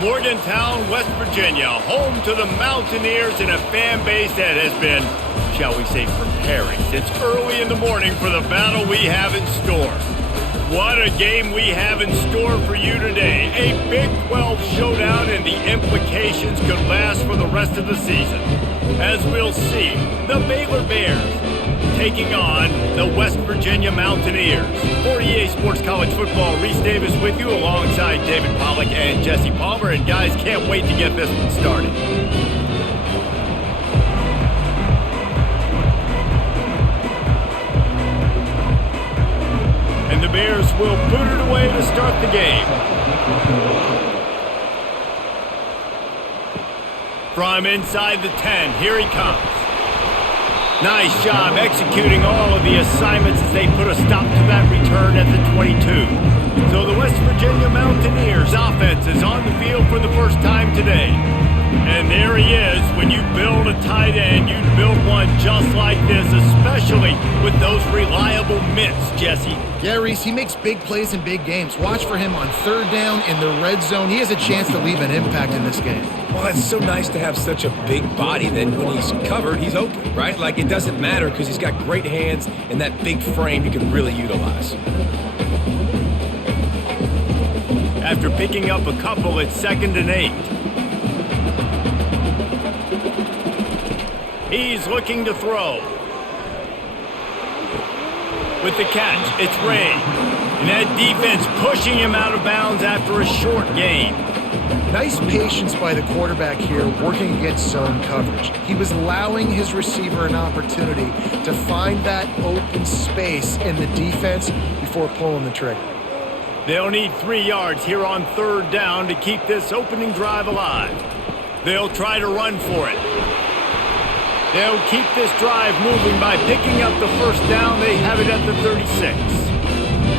Morgantown, West Virginia, home to the Mountaineers and a fan base that has been, shall we say, preparing since early in the morning for the battle we have in store. What a game we have in store for you today. A Big 12 showdown, and the implications could last for the rest of the season. As we'll see, the Baylor Bears taking on the West Virginia Mountaineers. For EA Sports College Football, Reese Davis with you alongside David Pollack and Jesse Palmer. And guys, can't wait to get this one started. And the Bears will boot it away to start the game. From inside the 10, here he comes. Nice job executing all of the assignments as they put a stop to that return at the 22. So the West Virginia Mountaineers offense is on the field for the first time today. And there he is. When you build a tight end, you build one just like this, especially with those reliable mitts, Jesse. Yeah, Reese, he makes big plays in big games. Watch for him on third down in the red zone. He has a chance to leave an impact in this game. Well, it's so nice to have such a big body that when he's covered, he's open, right? Like, it doesn't matter because he's got great hands and that big frame you can really utilize. After picking up a couple, it's 2nd and 8. He's looking to throw. With the catch, it's Ray. And that defense pushing him out of bounds after a short gain. Nice patience by the quarterback here, working against zone coverage. He was allowing his receiver an opportunity to find that open space in the defense before pulling the trigger. They'll need 3 yards here on third down to keep this opening drive alive. They'll try to run for it. They'll keep this drive moving by picking up the first down. They have it at the 36.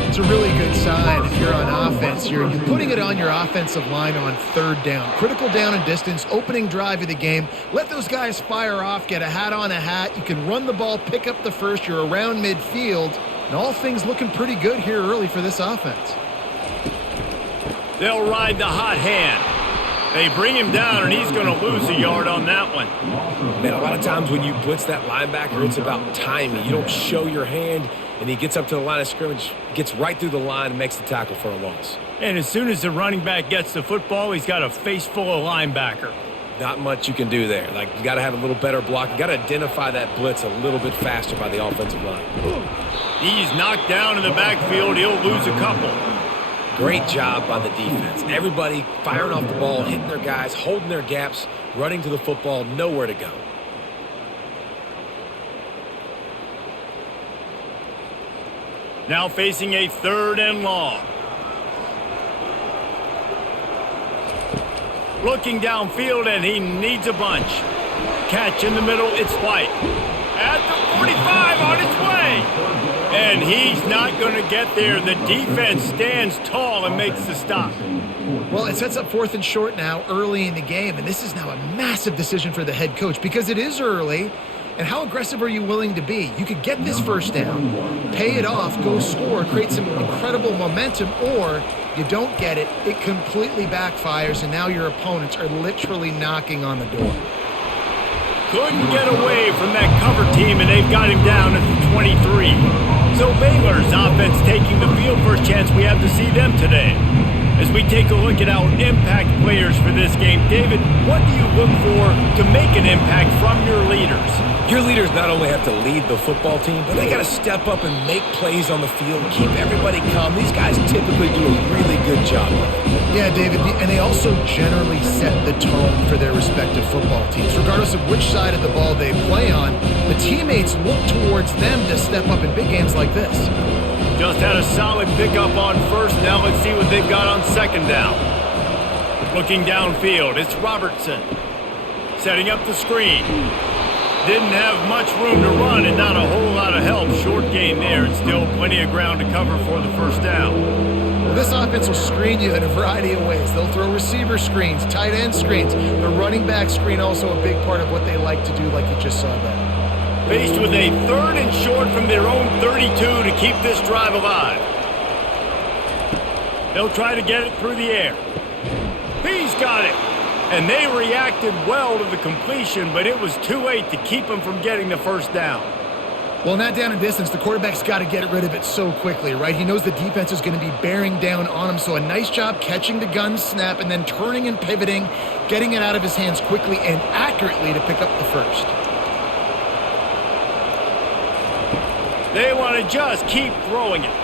It's a really good sign if you're on offense. You're putting it on your offensive line on third down. Critical down and distance, opening drive of the game. Let those guys fire off, get a hat on a hat. You can run the ball, pick up the first. You're around midfield. And all things looking pretty good here early for this offense. They'll ride the hot hand. They bring him down, and he's going to lose a yard on that one. Man, a lot of times when you blitz that linebacker, it's about timing. You don't show your hand, and he gets up to the line of scrimmage, gets right through the line, and makes the tackle for a loss. And as soon as the running back gets the football, he's got a face full of linebacker. Not much you can do there. Like, you got to have a little better block. You got to identify that blitz a little bit faster by the offensive line. He's knocked down in the backfield. He'll lose a couple. Great job by the defense. Everybody firing off the ball, hitting their guys, holding their gaps, running to the football, nowhere to go. Now facing a 3rd and long. Looking downfield, and he needs a bunch. Catch in the middle, it's White. At the 45, on its way. And he's not going to get there. The defense stands tall and makes the stop. Well, it sets up 4th and short now early in the game, and this is now a massive decision for the head coach because it is early. And how aggressive are you willing to be? You could get this first down, pay it off, go score, create some incredible momentum, or you don't get it, it completely backfires, and now your opponents are literally knocking on the door. Couldn't get away from that cover team, and they've got him down at the 23. So Baylor's offense taking the field. First chance we have to see them today. As we take a look at our impact players for this game, David, what do you look for to make an impact from your leaders? Your leaders not only have to lead the football team, but they got to step up and make plays on the field, keep everybody calm. These guys typically do a really good job of it. Yeah, David, and they also generally set the tone for their respective football teams. Regardless of which side of the ball they play on, the teammates look towards them to step up in big games like this. Just had a solid pickup on first. Now let's see what they've got on 2nd down. Looking downfield, it's Robertson. Setting up the screen. Didn't have much room to run and not a whole lot of help. Short gain there and still plenty of ground to cover for the first down. Well, this offense will screen you in a variety of ways. They'll throw receiver screens, tight end screens. The running back screen also a big part of what they like to do, like you just saw there. Faced with a 3rd and short from their own 32 to keep this drive alive. They'll try to get it through the air. He's got it. And they reacted well to the completion, but it was too late to keep him from getting the first down. Well, in that down and distance, the quarterback's got to get rid of it so quickly, right? He knows the defense is going to be bearing down on him, so a nice job catching the gun snap and then turning and pivoting, getting it out of his hands quickly and accurately to pick up the first. They want to just keep throwing it.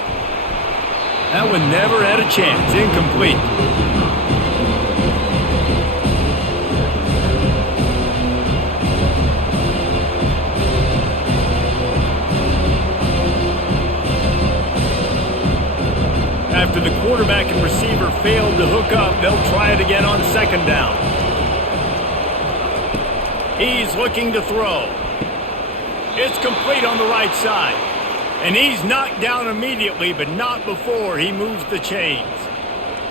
That one never had a chance. Incomplete. After the quarterback and receiver failed to hook up, they'll try it again on second down. He's looking to throw. It's complete on the right side. And he's knocked down immediately, but not before he moves the chains.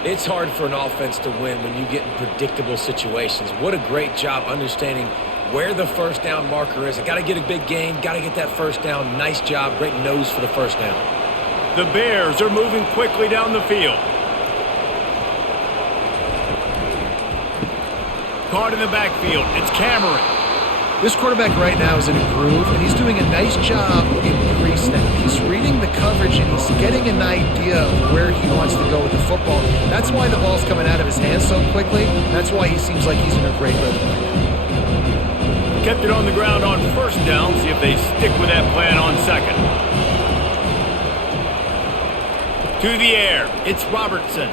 It's hard for an offense to win when you get in predictable situations. What a great job understanding where the first down marker is. I got to get a big gain, got to get that first down. Nice job, great nose for the first down. The Bears are moving quickly down the field. Caught in the backfield. It's Cameron. This quarterback right now is in a groove, and he's doing a nice job in pre-snap. He's reading the coverage, and he's getting an idea of where he wants to go with the football. That's why the ball's coming out of his hands so quickly. That's why he seems like he's in a great rhythm right now. Kept it on the ground on first down. See if they stick with that plan on second. To the air. It's Robertson.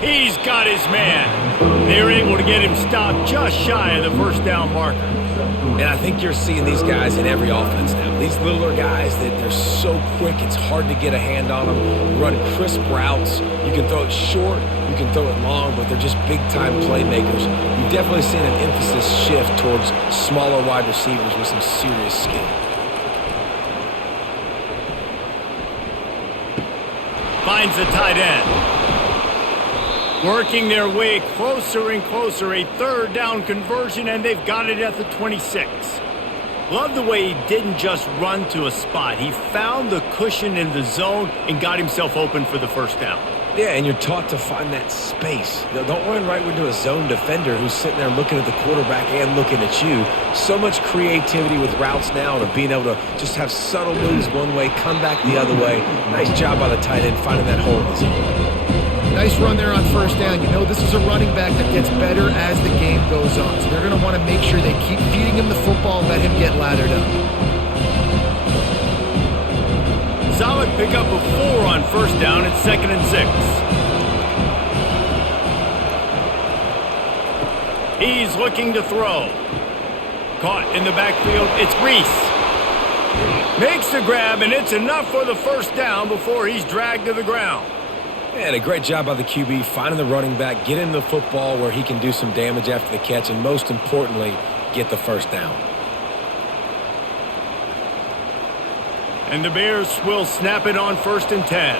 He's got his man. They're able to get him stopped just shy of the first down marker. And I think you're seeing these guys in every offense now. These littler guys, that they're so quick, it's hard to get a hand on them. Run crisp routes. You can throw it short, you can throw it long, but they're just big-time playmakers. You've definitely seen an emphasis shift towards smaller wide receivers with some serious skill. Finds the tight end. Working their way closer and closer, a third down conversion, and they've got it at the 26. Love the way he didn't just run to a spot. He found the cushion in the zone and got himself open for the first down. Yeah, and you're taught to find that space. You know, don't run right into a zone defender who's sitting there looking at the quarterback and looking at you. So much creativity with routes now and being able to just have subtle moves one way, come back the other way. Nice job by the tight end finding that hole in the zone. Nice run there on first down. You know this is a running back that gets better as the game goes on. So they're going to want to make sure they keep feeding him the football, let him get lathered up. Solid pickup of 4 on first down. It's 2nd and 6. He's looking to throw. Caught in the backfield. It's Reese. Makes the grab, and it's enough for the first down before he's dragged to the ground. And a great job by the QB, finding the running back, get him the football where he can do some damage after the catch, and most importantly, get the first down. And the Bears will snap it on 1st and 10.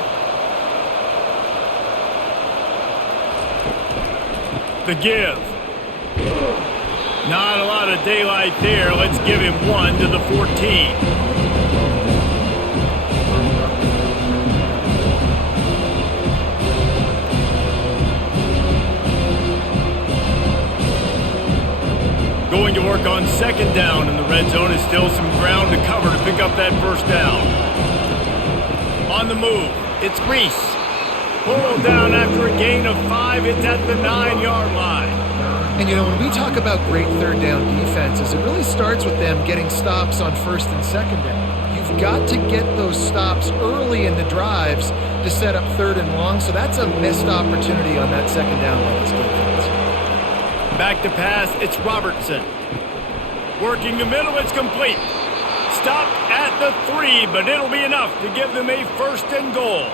The give. Not a lot of daylight there. Let's give him 1 to the 14. Going to work on 2nd down, and the red zone is still some ground to cover to pick up that first down. On the move, it's Reese. Pulled down after a gain of 5. It's at the 9-yard line. And, you know, when we talk about great third down defenses, it really starts with them getting stops on 1st and 2nd down. You've got to get those stops early in the drives to set up 3rd and long, so that's a missed opportunity on that 2nd down by this defense. Back to pass, it's Robertson. Working the middle, it's complete. Stopped at the 3, but it'll be enough to give them a 1st and goal.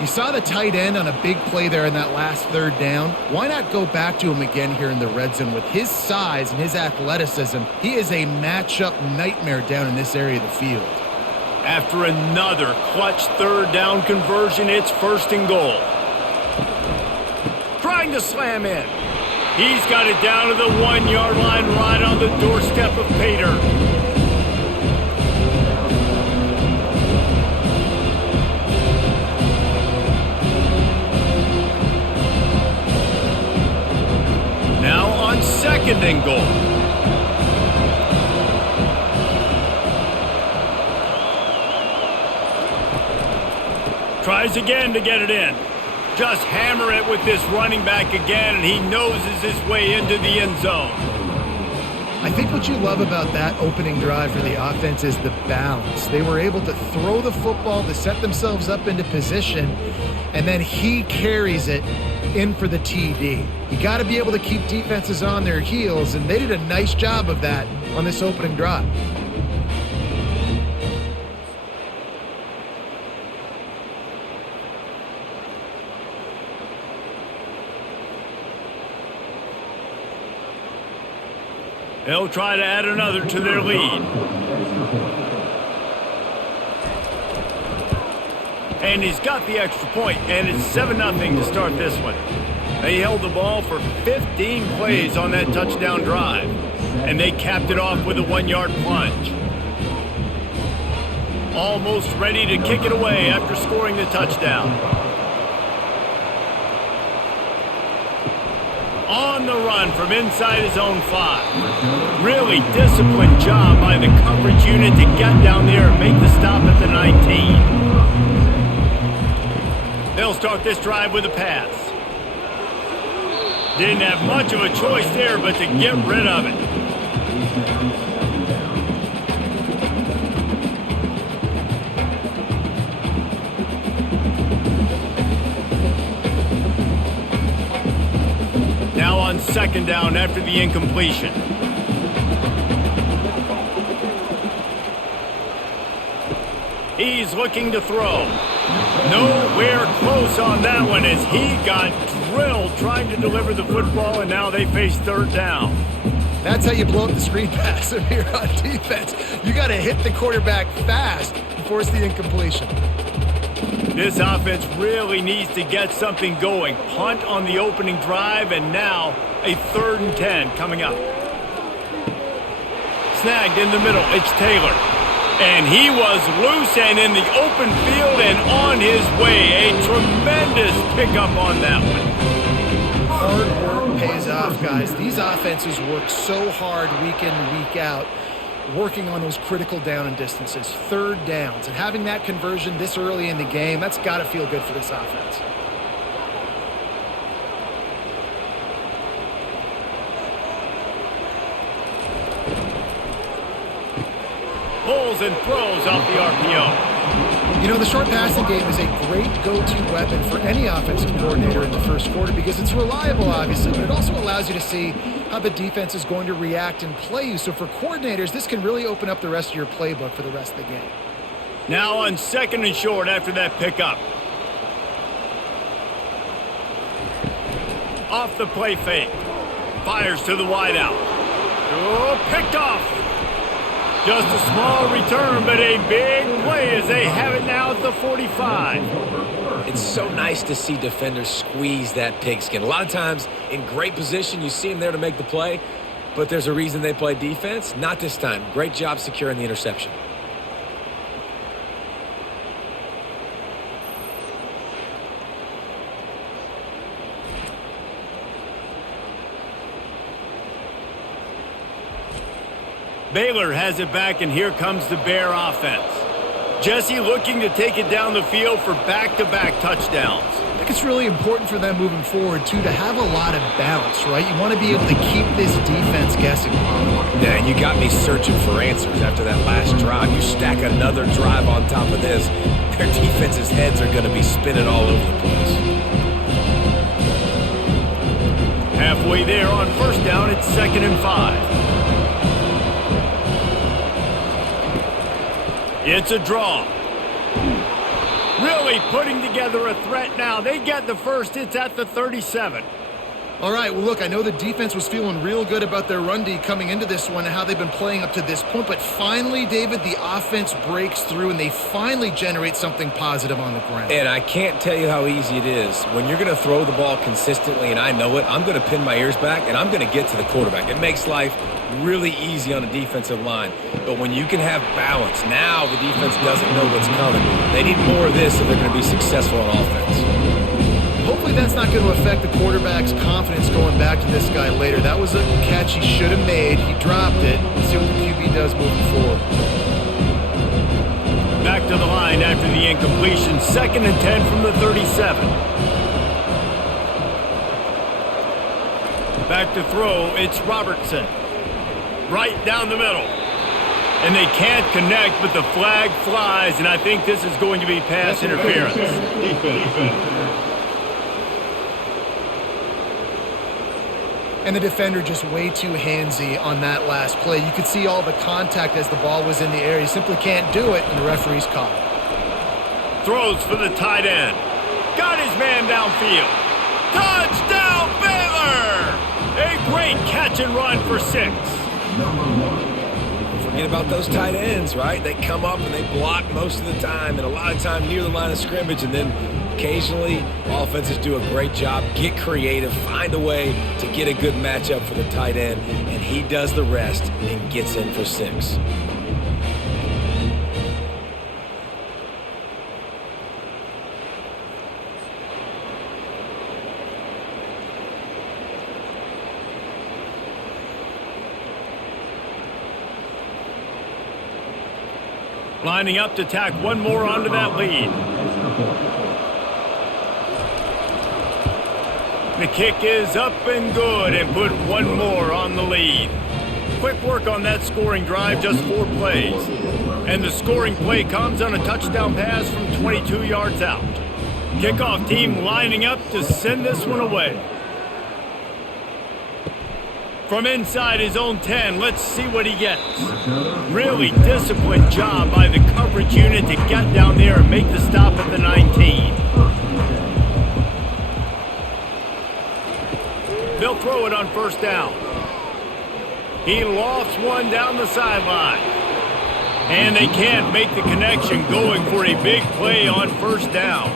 You saw the tight end on a big play there in that last 3rd down. Why not go back to him again here in the red zone? With his size and his athleticism, he is a matchup nightmare down in this area of the field. After another clutch 3rd down conversion, it's 1st and goal. Trying to slam in. He's got it down to the 1-yard line, right on the doorstep of Pater. second and goal. Tries again to get it in. Just hammer it with this running back again, and he noses his way into the end zone. I think what you love about that opening drive for the offense is the balance. They were able to throw the football to set themselves up into position, and then he carries it in for the TD. You got to be able to keep defenses on their heels, and they did a nice job of that on this opening drive. They'll try to add another to their lead. And he's got the extra point, and it's 7-0 to start this one. They held the ball for 15 plays on that touchdown drive, and they capped it off with a 1-yard plunge. Almost ready to kick it away after scoring the touchdown. On the run from inside his own 5. Really disciplined job by the coverage unit to get down there and make the stop at the 19. They'll start this drive with a pass. Didn't have much of a choice there but to get rid of it. Now on second down after the incompletion. He's looking to throw. Nowhere close on that one as he got drilled trying to deliver the football, and now they face third down. That's how you blow up the screen pass if you're on defense. You got to hit the quarterback fast to force the incompletion. This offense really needs to get something going. Punt on the opening drive, and now a 3rd and 10 coming up. Snagged in the middle, it's Taylor. And he was loose and in the open field and on his way. A tremendous pickup on that one. Hard work pays off, guys. These offenses work so hard week in and week out, working on those critical down and distances, 3rd downs. And having that conversion this early in the game, that's got to feel good for this offense. Pulls and throws off the RPO. You know, the short passing game is a great go-to weapon for any offensive coordinator in the first quarter because it's reliable, obviously, but it also allows you to see how the defense is going to react and play you. So for coordinators, this can really open up the rest of your playbook for the rest of the game. Now on 2nd and short after that pickup. Off the play fake. Fires to the wideout. Oh, picked off. Just a small return, but a big play as they have it now at the 45. It's so nice to see defenders squeeze that pigskin. A lot of times in great position, you see them there to make the play, but there's a reason they play defense. Not this time. Great job securing the interception. Baylor has it back, and here comes the Bear offense. Jesse looking to take it down the field for back-to-back touchdowns. I think it's really important for them moving forward, too, to have a lot of balance, right? You want to be able to keep this defense guessing. Yeah, and you got me searching for answers after that last drive. You stack another drive on top of this, their defense's heads are going to be spinning all over the place. Halfway there on 1st down, it's 2nd and 5. It's a draw. Really putting together a threat now. They get the first. It's at the 37. All right, well, look, I know the defense was feeling real good about their run D coming into this one and how they've been playing up to this point, but finally, David, the offense breaks through and they finally generate something positive on the ground. And I can't tell you how easy it is. When you're going to throw the ball consistently, and I know it, I'm going to pin my ears back and I'm going to get to the quarterback. It makes life really easy on the defensive line. But when you can have balance, now the defense doesn't know what's coming. They need more of this if they're going to be successful on offense. hopefully that's not going to affect the quarterback's confidence going back to this guy later. That was a catch he should have made. He dropped it. Let's see what the QB does moving forward. Back to the line after the incompletion. 2nd and 10 from the 37. Back to throw, it's Robertson. Right down the middle. And they can't connect, but the flag flies, and I think this is going to be pass interference. And the defender just way too handsy on that last play. You could see all the contact as the ball was in the air. He simply can't do it, and the referee's caught it. Throws for the tight end. Got his man downfield. Touchdown, Baylor! A great catch and run for 6. Forget about those tight ends, right? They come up and they block most of the time, and a lot of time near the line of scrimmage, and then occasionally offenses do a great job, get creative, find a way to get a good matchup for the tight end, and he does the rest and gets in for 6. Lining up to tack one more onto that lead. The kick is up and good and put one more on the lead. Quick work on that scoring drive, just 4 plays. And the scoring play comes on a touchdown pass from 22 yards out. Kickoff team lining up to send this one away. From inside his own 10, let's see what he gets. Really disciplined job by the coverage unit to get down there and make the stop at the 19. They'll throw it on 1st down. He lofts one down the sideline. And they can't make the connection, going for a big play on 1st down.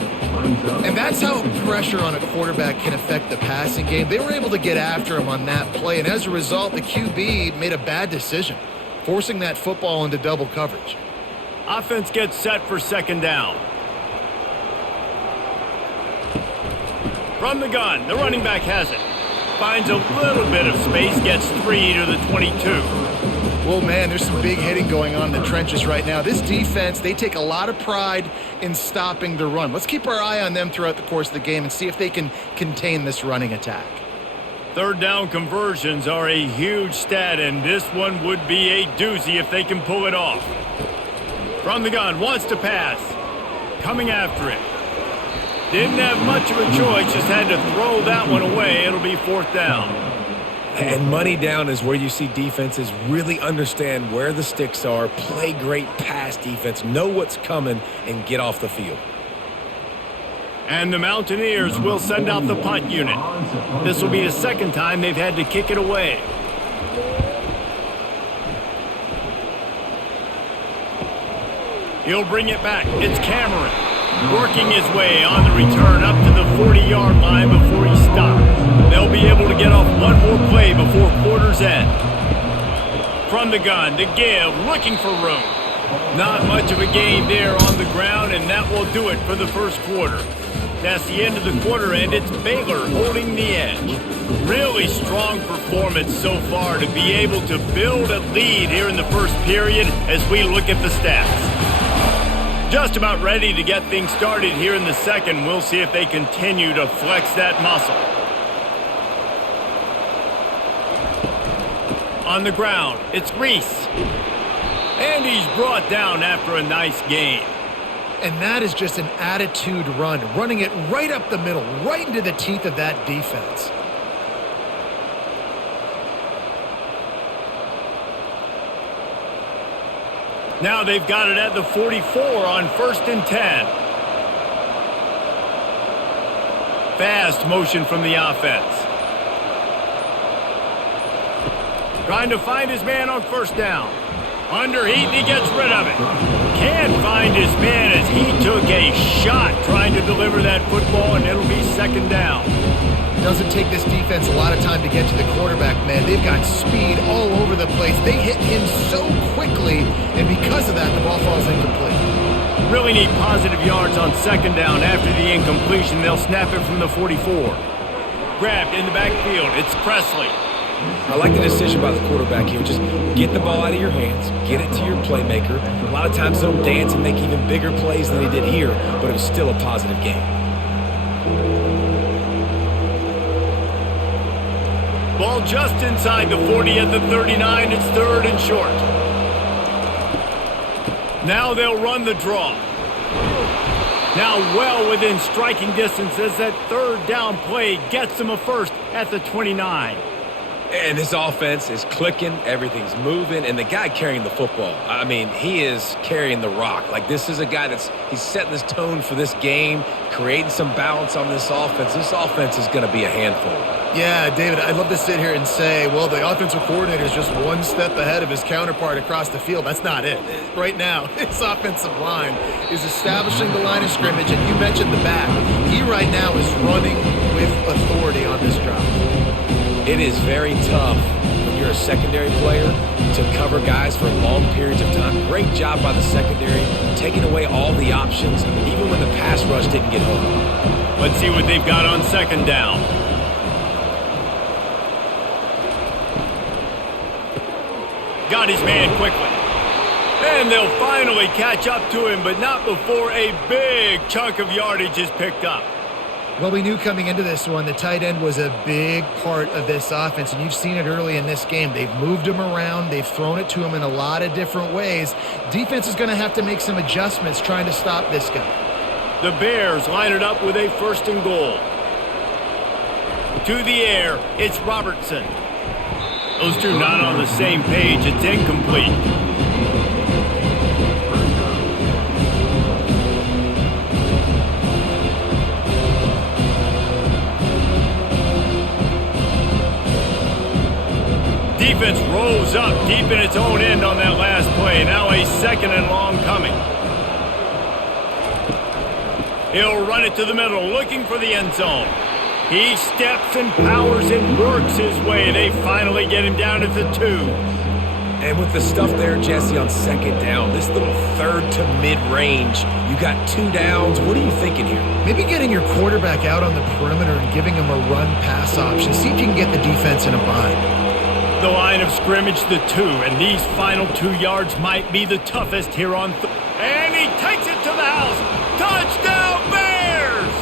And that's how pressure on a quarterback can affect the passing game. They were able to get after him on that play, and as a result, the QB made a bad decision, forcing that football into double coverage. Offense gets set for 2nd down. From the gun, the running back has it. Finds a little bit of space, gets 3 to the 22. Well, man, there's some big hitting going on in the trenches right now. This defense, they take a lot of pride in stopping the run. Let's keep our eye on them throughout the course of the game and see if they can contain this running attack. 3rd down conversions are a huge stat, and this one would be a doozy if they can pull it off. From the gun, wants to pass. Coming after it. Didn't have much of a choice, just had to throw that one away. It'll be 4th down. And money down is where you see defenses really understand where the sticks are, play great pass defense, know what's coming, and get off the field. And the Mountaineers will send out the punt unit. This will be the 2nd time they've had to kick it away. He'll bring it back. It's Cameron. Working his way on the return up to the 40-yard line before he stops. They'll be able to get off one more play before quarter's end. From the gun, to give, looking for room. Not much of a gain there on the ground, and that will do it for the 1st quarter. That's the end of the quarter, and it's Baylor holding the edge. Really strong performance so far to be able to build a lead here in the 1st period as we look at the stats. Just about ready to get things started here in the 2nd. We'll see if they continue to flex that muscle. On the ground, it's Reese. And he's brought down after a nice gain. And that is just an attitude run, running it right up the middle, right into the teeth of that defense. Now they've got it at the 44 on 1st and 10. Fast motion from the offense. Trying to find his man on 1st down. Under heat, he gets rid of it. Can't find his man as he took a shot trying to deliver that football, and it'll be 2nd down. Doesn't take this defense a lot of time to get to the quarterback, man. They've got speed all over the place. They hit him so quickly, and because of that, the ball falls incomplete. Really need positive yards on second down. After the incompletion, they'll snap it from the 44. Grabbed in the backfield. It's Presley. I like the decision by the quarterback here. Just get the ball out of your hands, get it to your playmaker. A lot of times they'll dance and make even bigger plays than he did here, but it was still a positive game. Ball just inside the 40 at the 39. It's third and short. Now they'll run the draw. Now well within striking distance as that third down play gets them a first at the 29. And this offense is clicking, everything's moving, and the guy carrying the football, I mean, he is carrying the rock. Like, this is a guy he's setting this tone for this game, creating some balance on this offense. This offense is going to be a handful. Yeah, David, I'd love to sit here and say, well, the offensive coordinator is just one step ahead of his counterpart across the field. That's not it. Right now, his offensive line is establishing the line of scrimmage, and you mentioned the back. He right now is running with authority on this drive. It is very tough when you're a secondary player to cover guys for long periods of time. Great job by the secondary, taking away all the options, even when the pass rush didn't get home. Let's see what they've got on second down. Got his man quickly. And they'll finally catch up to him, but not before a big chunk of yardage is picked up. Well, we knew coming into this one the tight end was a big part of this offense, and you've seen it early in this game. They've moved him around. They've thrown it to him in a lot of different ways. Defense is going to have to make some adjustments trying to stop this guy. The Bears line it up with a first and goal. To the air, it's Robertson. Those two not on the same page. It's incomplete. Defense rolls up deep in its own end on that last play. Now a second and long coming. He'll run it to the middle, looking for the end zone. He steps and powers and works his way. They finally get him down at the 2. And with the stuff there, Jesse, on second down, this little third to mid-range, you got 2 downs. What are you thinking here? Maybe getting your quarterback out on the perimeter and giving him a run-pass option. See if you can get the defense in a bind. The line of scrimmage, the 2, and these final 2 yards might be the toughest here on and he takes it to the house. Touchdown, Bears!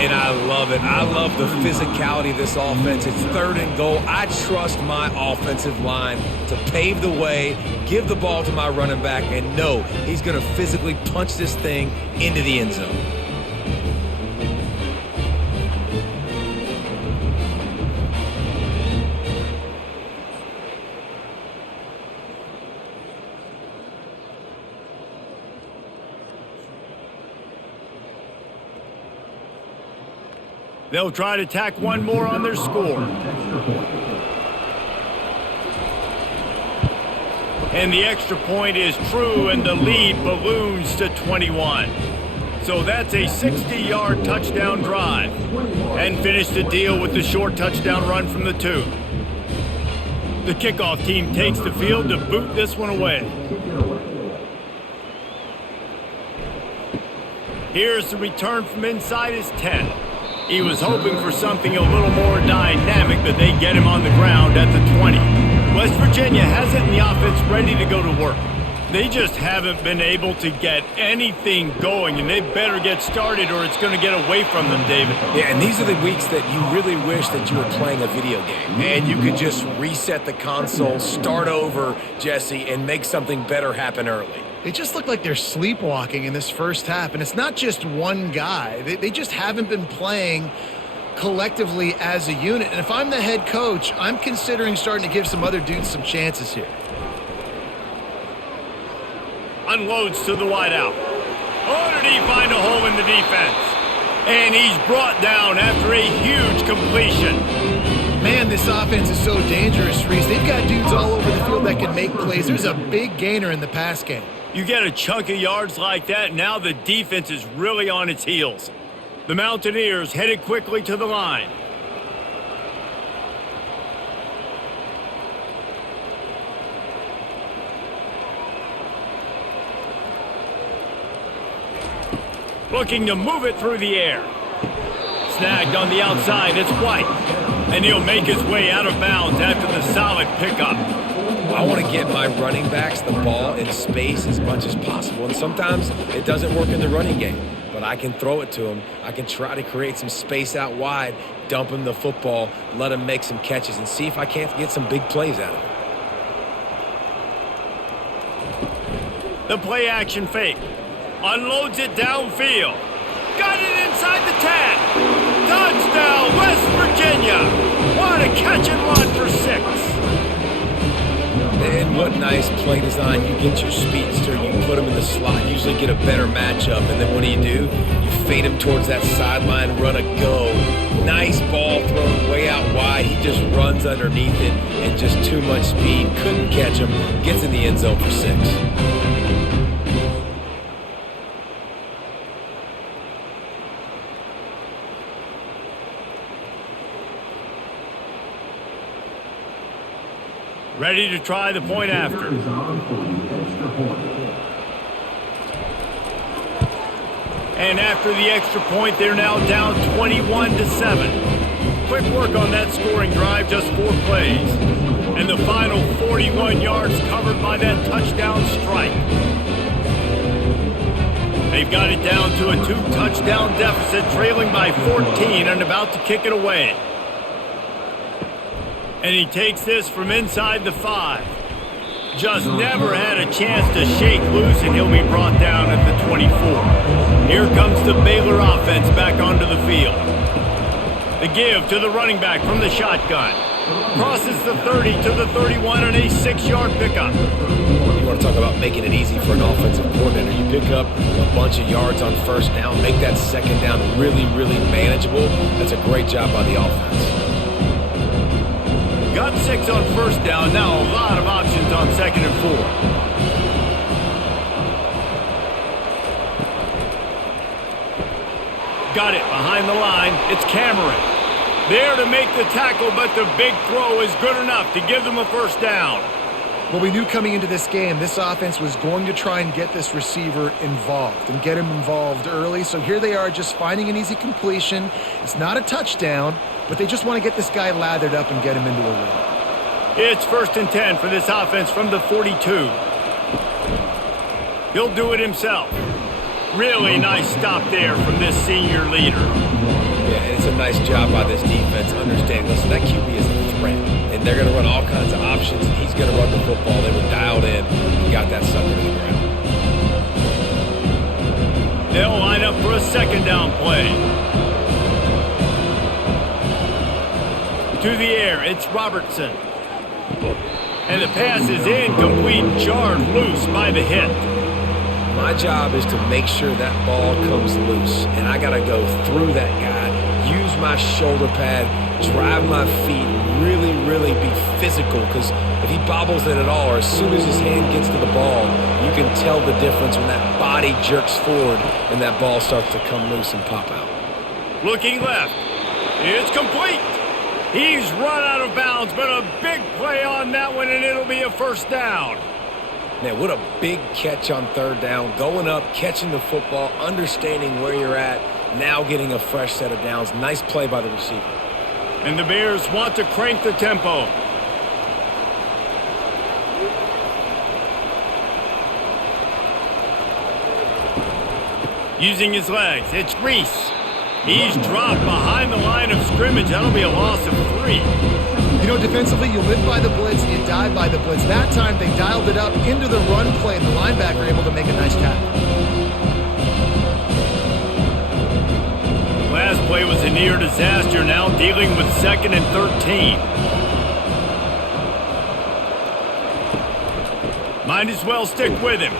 And I love it. I love the physicality of this offense. It's third and goal. I trust my offensive line to pave the way, give the ball to my running back, and know he's going to physically punch this thing into the end zone. They'll try to tack one more on their score. And the extra point is true, and the lead balloons to 21. So that's a 60-yard touchdown drive. And finish the deal with the short touchdown run from the 2. The kickoff team takes the field to boot this one away. Here's the return from inside his 10. He was hoping for something a little more dynamic, but they get him on the ground at the 20. West Virginia has it in the offense ready to go to work. They just haven't been able to get anything going, and they better get started or it's going to get away from them, David. Yeah, and these are the weeks that you really wish that you were playing a video game and you could just reset the console, start over, Jesse, and make something better happen early. They just look like they're sleepwalking in this first half, and it's not just one guy. They just haven't been playing collectively as a unit. And if I'm the head coach, I'm considering starting to give some other dudes some chances here. Unloads to the wideout. Oh, did he find a hole in the defense? And he's brought down after a huge completion. Man, this offense is so dangerous, Reese. They've got dudes all over the field that can make plays. There's a big gainer in the pass game. You get a chunk of yards like that, now the defense is really on its heels. The Mountaineers headed quickly to the line. Looking to move it through the air. Snagged on the outside, it's White. And he'll make his way out of bounds after the solid pickup. I want to get my running backs the ball in space as much as possible. And sometimes it doesn't work in the running game. But I can throw it to him. I can try to create some space out wide, dump him the football, let him make some catches, and see if I can't get some big plays out of it. The play action fake. Unloads it downfield. Got it inside the 10. Touchdown, West Virginia. What a catch and run for 6. And what nice play design. You get your speedster, you put him in the slot, usually get a better matchup, and then what do? You fade him towards that sideline, run a go. Nice ball thrown way out wide. He just runs underneath it and just too much speed. Couldn't catch him. Gets in the end zone for 6. Ready to try the point after. And after the extra point, they're now down 21-7. Quick work on that scoring drive, just 4 plays. And the final 41 yards covered by that touchdown strike. They've got it down to a 2-touchdown deficit, trailing by 14 and about to kick it away. And he takes this from inside the 5. Just never had a chance to shake loose, and he'll be brought down at the 24. Here comes the Baylor offense back onto the field. The give to the running back from the shotgun. Crosses the 30 to the 31 and a 6-yard pickup. You want to talk about making it easy for an offensive coordinator. You pick up a bunch of yards on first down, make that second down really, really manageable. That's a great job by the offense. Got 6 on first down, now a lot of options on 2nd and 4. Got it behind the line, it's Cameron. There to make the tackle, but the big throw is good enough to give them a first down. Well, we knew coming into this game, this offense was going to try and get this receiver involved and get him involved early. So here they are just finding an easy completion. It's not a touchdown, but they just want to get this guy lathered up and get him into a rhythm. It's 1st and 10 for this offense from the 42. He'll do it himself. Really nice stop there from this senior leader. Yeah, and it's a nice job by this defense. Understand, listen, that QB is a threat. And they're going to run all kinds of options, and he's going to run the football. They were dialed in and got that sucker to the ground. They'll line up for a 2nd down play. To the air, it's Robertson. And the pass is incomplete, jarred loose by the hit. My job is to make sure that ball comes loose, and I got to go through that guy, use my shoulder pad, drive my feet, really, really be physical, because if he bobbles it at all, or as soon as his hand gets to the ball, you can tell the difference when that body jerks forward and that ball starts to come loose and pop out. Looking left. It's complete. He's run out of bounds, but a big play on that one, and it'll be a first down. Man, what a big catch on 3rd down. Going up, catching the football, understanding where you're at, now getting a fresh set of downs. Nice play by the receiver. And the Bears want to crank the tempo. Using his legs, it's Reese. He's dropped behind the line of scrimmage. That'll be a loss of 3. You know, defensively, you live by the blitz and you die by the blitz. That time, they dialed it up into the run play, and the linebacker able to make a nice tackle. Last play was a near disaster, now dealing with 2nd and 13. Might as well stick with him.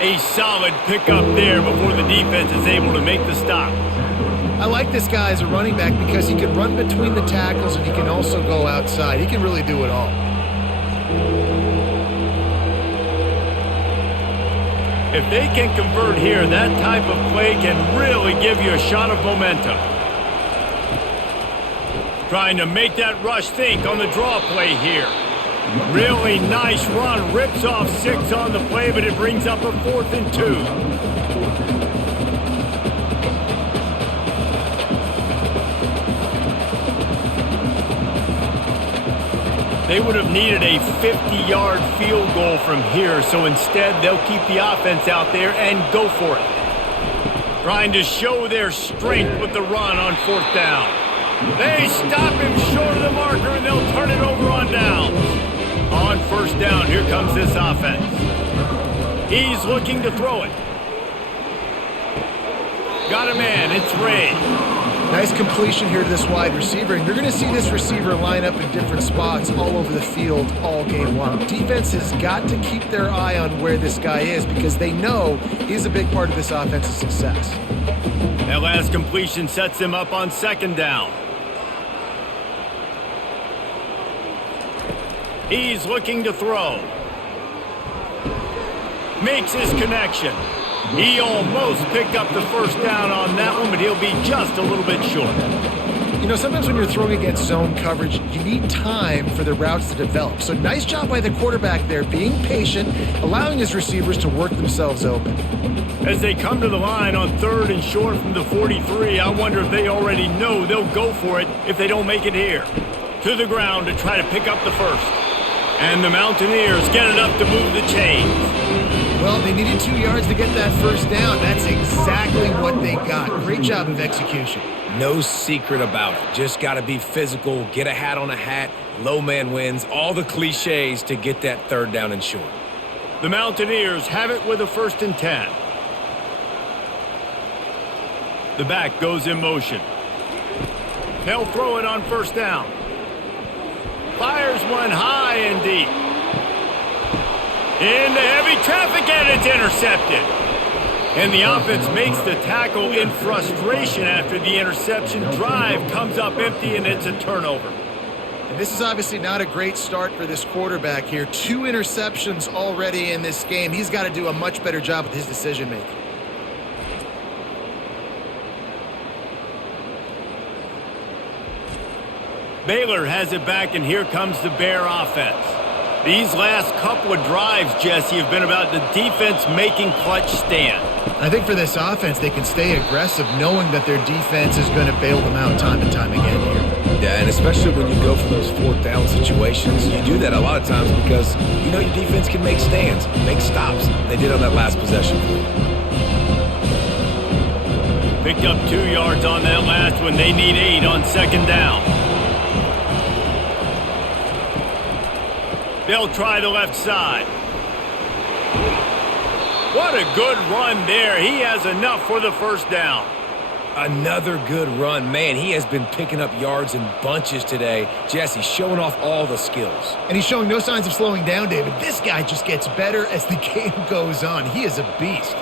A solid pickup there before the defense is able to make the stop. I like this guy as a running back because he can run between the tackles and he can also go outside. He can really do it all. If they can convert here, that type of play can really give you a shot of momentum. Trying to make that rush think on the draw play here. Really nice run, rips off 6 on the play, but it brings up a 4th and 2. They would have needed a 50-yard field goal from here, so instead they'll keep the offense out there and go for it. Trying to show their strength with the run on 4th down. They stop him short of the marker, and they'll turn it over on downs. On 1st down, here comes this offense. He's looking to throw it. Got a man, it's Ray. Nice completion here to this wide receiver, and you're going to see this receiver line up in different spots all over the field all game long. Defense has got to keep their eye on where this guy is because they know he's a big part of this offense's success. That last completion sets him up on 2nd down. He's looking to throw. Makes his connection. He almost picked up the 1st down on that one, but he'll be just a little bit short. You know, sometimes when you're throwing against zone coverage, you need time for the routes to develop. So nice job by the quarterback there, being patient, allowing his receivers to work themselves open. As they come to the line on 3rd and short from the 43, I wonder if they already know they'll go for it if they don't make it here. To the ground to try to pick up the 1st. And the Mountaineers get it up to move the chains. Well, they needed 2 yards to get that 1st down. That's exactly what they got. Great job of execution. No secret about it. Just got to be physical, get a hat on a hat, low man wins, all the cliches to get that 3rd down and short. The Mountaineers have it with a 1st and 10. The back goes in motion. They'll throw it on 1st down. Fires one high and deep. Into heavy traffic, and it's intercepted. And the offense makes the tackle in frustration after the interception. Drive comes up empty, and it's a turnover. And this is obviously not a great start for this quarterback here. 2 interceptions already in this game. He's got to do a much better job with his decision-making. Baylor has it back, and here comes the Bear offense. These last couple of drives, Jesse, have been about the defense making clutch stand. I think for this offense, they can stay aggressive knowing that their defense is going to bail them out time and time again here. Yeah, and especially when you go for those 4th down situations, you do that a lot of times because you know your defense can make stands, make stops. They did on that last possession. Picked up 2 yards on that last one. They need 8 on 2nd down. They'll try the left side. What a good run there. He has enough for the 1st down. Another good run. Man, he has been picking up yards in bunches today. Jesse showing off all the skills. And he's showing no signs of slowing down, David. This guy just gets better as the game goes on. He is a beast.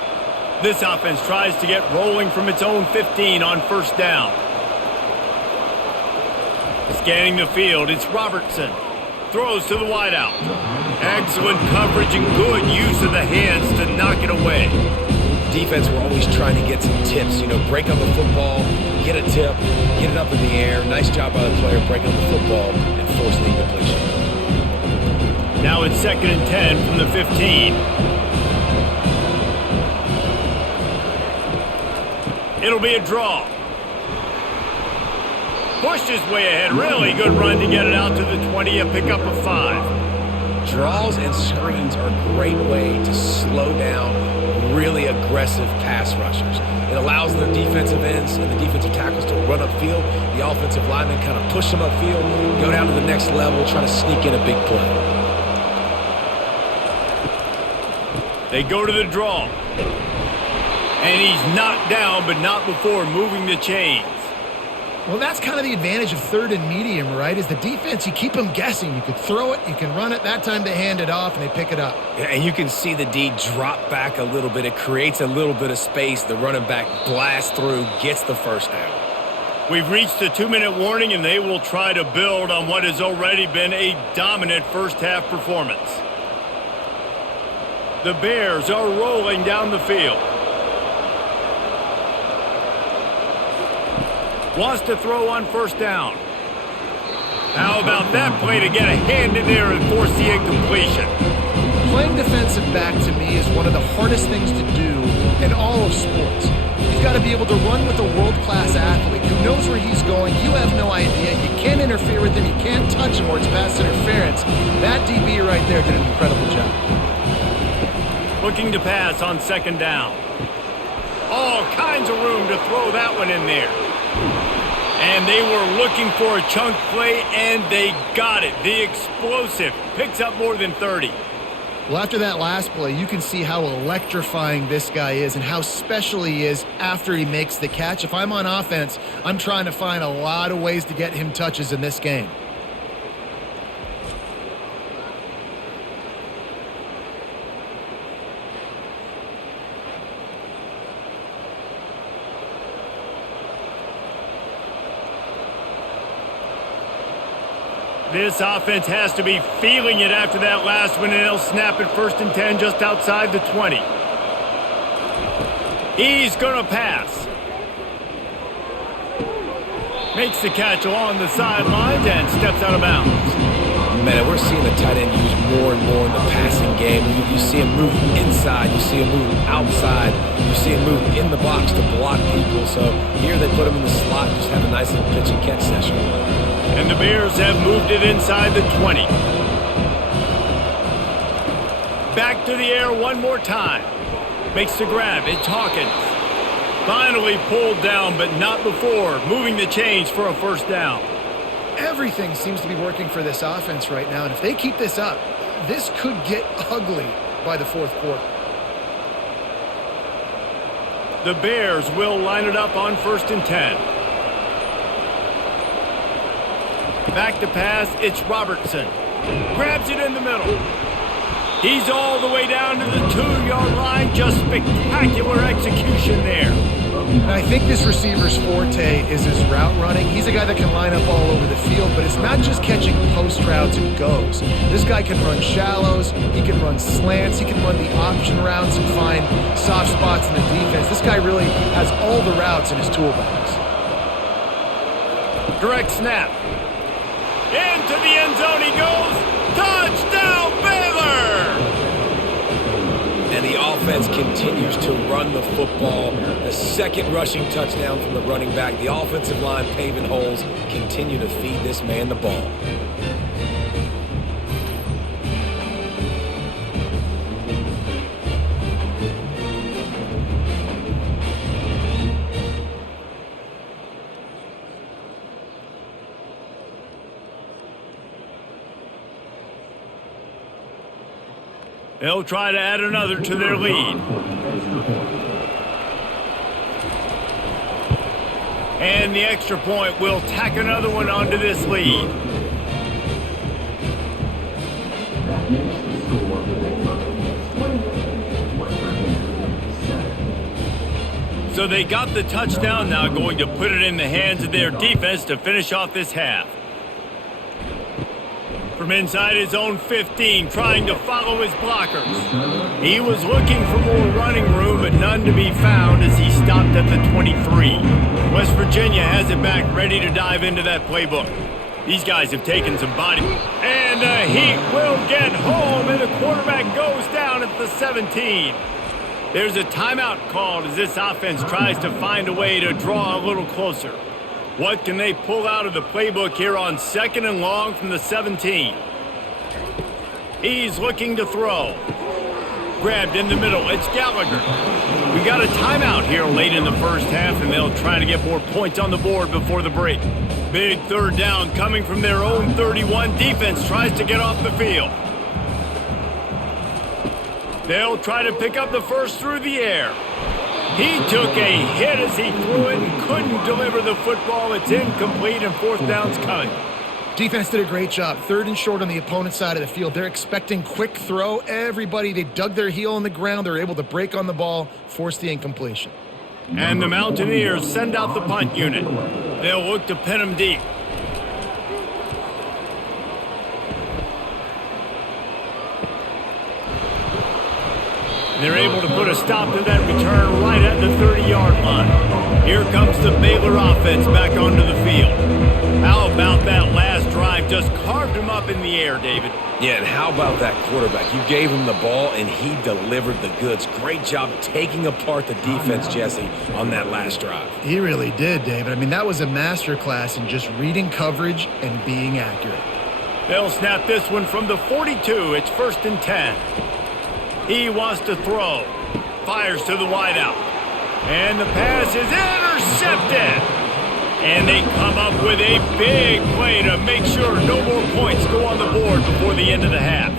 This offense tries to get rolling from its own 15 on 1st down. Scanning the field, it's Robertson. Throws to the wideout. Excellent coverage and good use of the hands to knock it away. Defense, we're always trying to get some tips. You know, break up the football, get a tip, get it up in the air. Nice job by the player breaking up the football and forcing the incompletion. Now it's 2nd and 10 from the 15. It'll be a draw. Pushed his way ahead. Really good run to get it out to the 20, a pickup of 5. Draws and screens are a great way to slow down really aggressive pass rushers. It allows the defensive ends and the defensive tackles to run upfield. The offensive linemen kind of push them upfield, go down to the next level, try to sneak in a big play. They go to the draw. And he's knocked down, but not before moving the chains. Well, that's kind of the advantage of 3rd and medium, right? Is the defense, you keep them guessing. You could throw it, you can run it. That time they hand it off, and they pick it up. Yeah, and you can see the D drop back a little bit. It creates a little bit of space. The running back blasts through, gets the 1st down. We've reached the 2-minute warning, and they will try to build on what has already been a dominant first-half performance. The Bears are rolling down the field. Wants to throw on 1st down. How about that play to get a hand in there and force the incompletion? Playing defensive back to me is one of the hardest things to do in all of sports. You've got to be able to run with a world-class athlete who knows where he's going. You have no idea. You can't interfere with him. You can't touch him or it's pass interference. That DB right there did an incredible job. Looking to pass on second down. All kinds of room to throw that one in there. And they were looking for a chunk play, and they got it. The explosive picks up more than 30. Well, after that last play, you can see how electrifying this guy is and how special he is after he makes the catch. If I'm on offense, I'm trying to find a lot of ways to get him touches in this game. This offense has to be feeling it after that last one, and they'll snap it 1st and 10 just outside the 20. He's going to pass. Makes the catch along the sidelines and steps out of bounds. Man, we're seeing the tight end used more and more in the passing game. You see him move inside. You see him move outside. You see him move in the box to block people. So here they put him in the slot and just have a nice little pitch and catch session. And the Bears have moved it inside the 20. Back to the air one more time. Makes the grab. It's Hawkins. Finally pulled down, but not before moving the chains for a first down. Everything seems to be working for this offense right now, and if they keep this up, this could get ugly by the fourth quarter. The Bears will line it up on 1st and 10. Back to pass, it's Robertson. Grabs it in the middle. He's all the way down to the 2-yard line. Just spectacular execution there. And I think this receiver's forte is his route running. He's a guy that can line up all over the field, but it's not just catching post routes and goes. This guy can run shallows, he can run slants, he can run the option routes and find soft spots in the defense. This guy really has all the routes in his toolbox. Direct snap. Into the end zone he goes. Touchdown, Baylor! And the offense continues to run the football. The second rushing touchdown from the running back. The offensive line paving holes. Continue to feed this man the ball. They'll try to add another to their lead. And the extra point will tack another one onto this lead. So they got the touchdown, now going to put it in the hands of their defense to finish off this half. From inside his own 15, trying to follow his blockers. He was looking for more running room, but none to be found as he stopped at the 23. West Virginia has it back, ready to dive into that playbook. These guys have taken some body. And the Heat will get home, and the quarterback goes down at the 17. There's a timeout called as this offense tries to find a way to draw a little closer. What can they pull out of the playbook here on 2nd and long from the 17? He's looking to throw. Grabbed in the middle. It's Gallagher. We got a timeout here late in the first half, and they'll try to get more points on the board before the break. Big third down coming from their own 31. Defense tries to get off the field. They'll try to pick up the first through the air. He took a hit as he threw it and couldn't deliver the football. It's incomplete, and 4th down's coming. Defense did a great job. 3rd and short on the opponent's side of the field. They're expecting quick throw. Everybody, they dug their heel in the ground. They're able to break on the ball, force the incompletion. And the Mountaineers send out the punt unit. They'll look to pin him deep. They're able to put a stop to that return right at the 30-yard line. Here comes the Baylor offense back onto the field. How about that last drive? just carved him up in the air, David. Yeah, and how about that quarterback? You gave him the ball, and he delivered the goods. Great job taking apart the defense, Jesse, on that last drive. He really did, David. I mean, that was a masterclass in just reading coverage and being accurate. They'll snap this one from the 42. It's 1st and 10. He wants to throw. Fires to the wideout. And the pass is intercepted. And they come up with a big play to make sure no more points go on the board before the end of the half.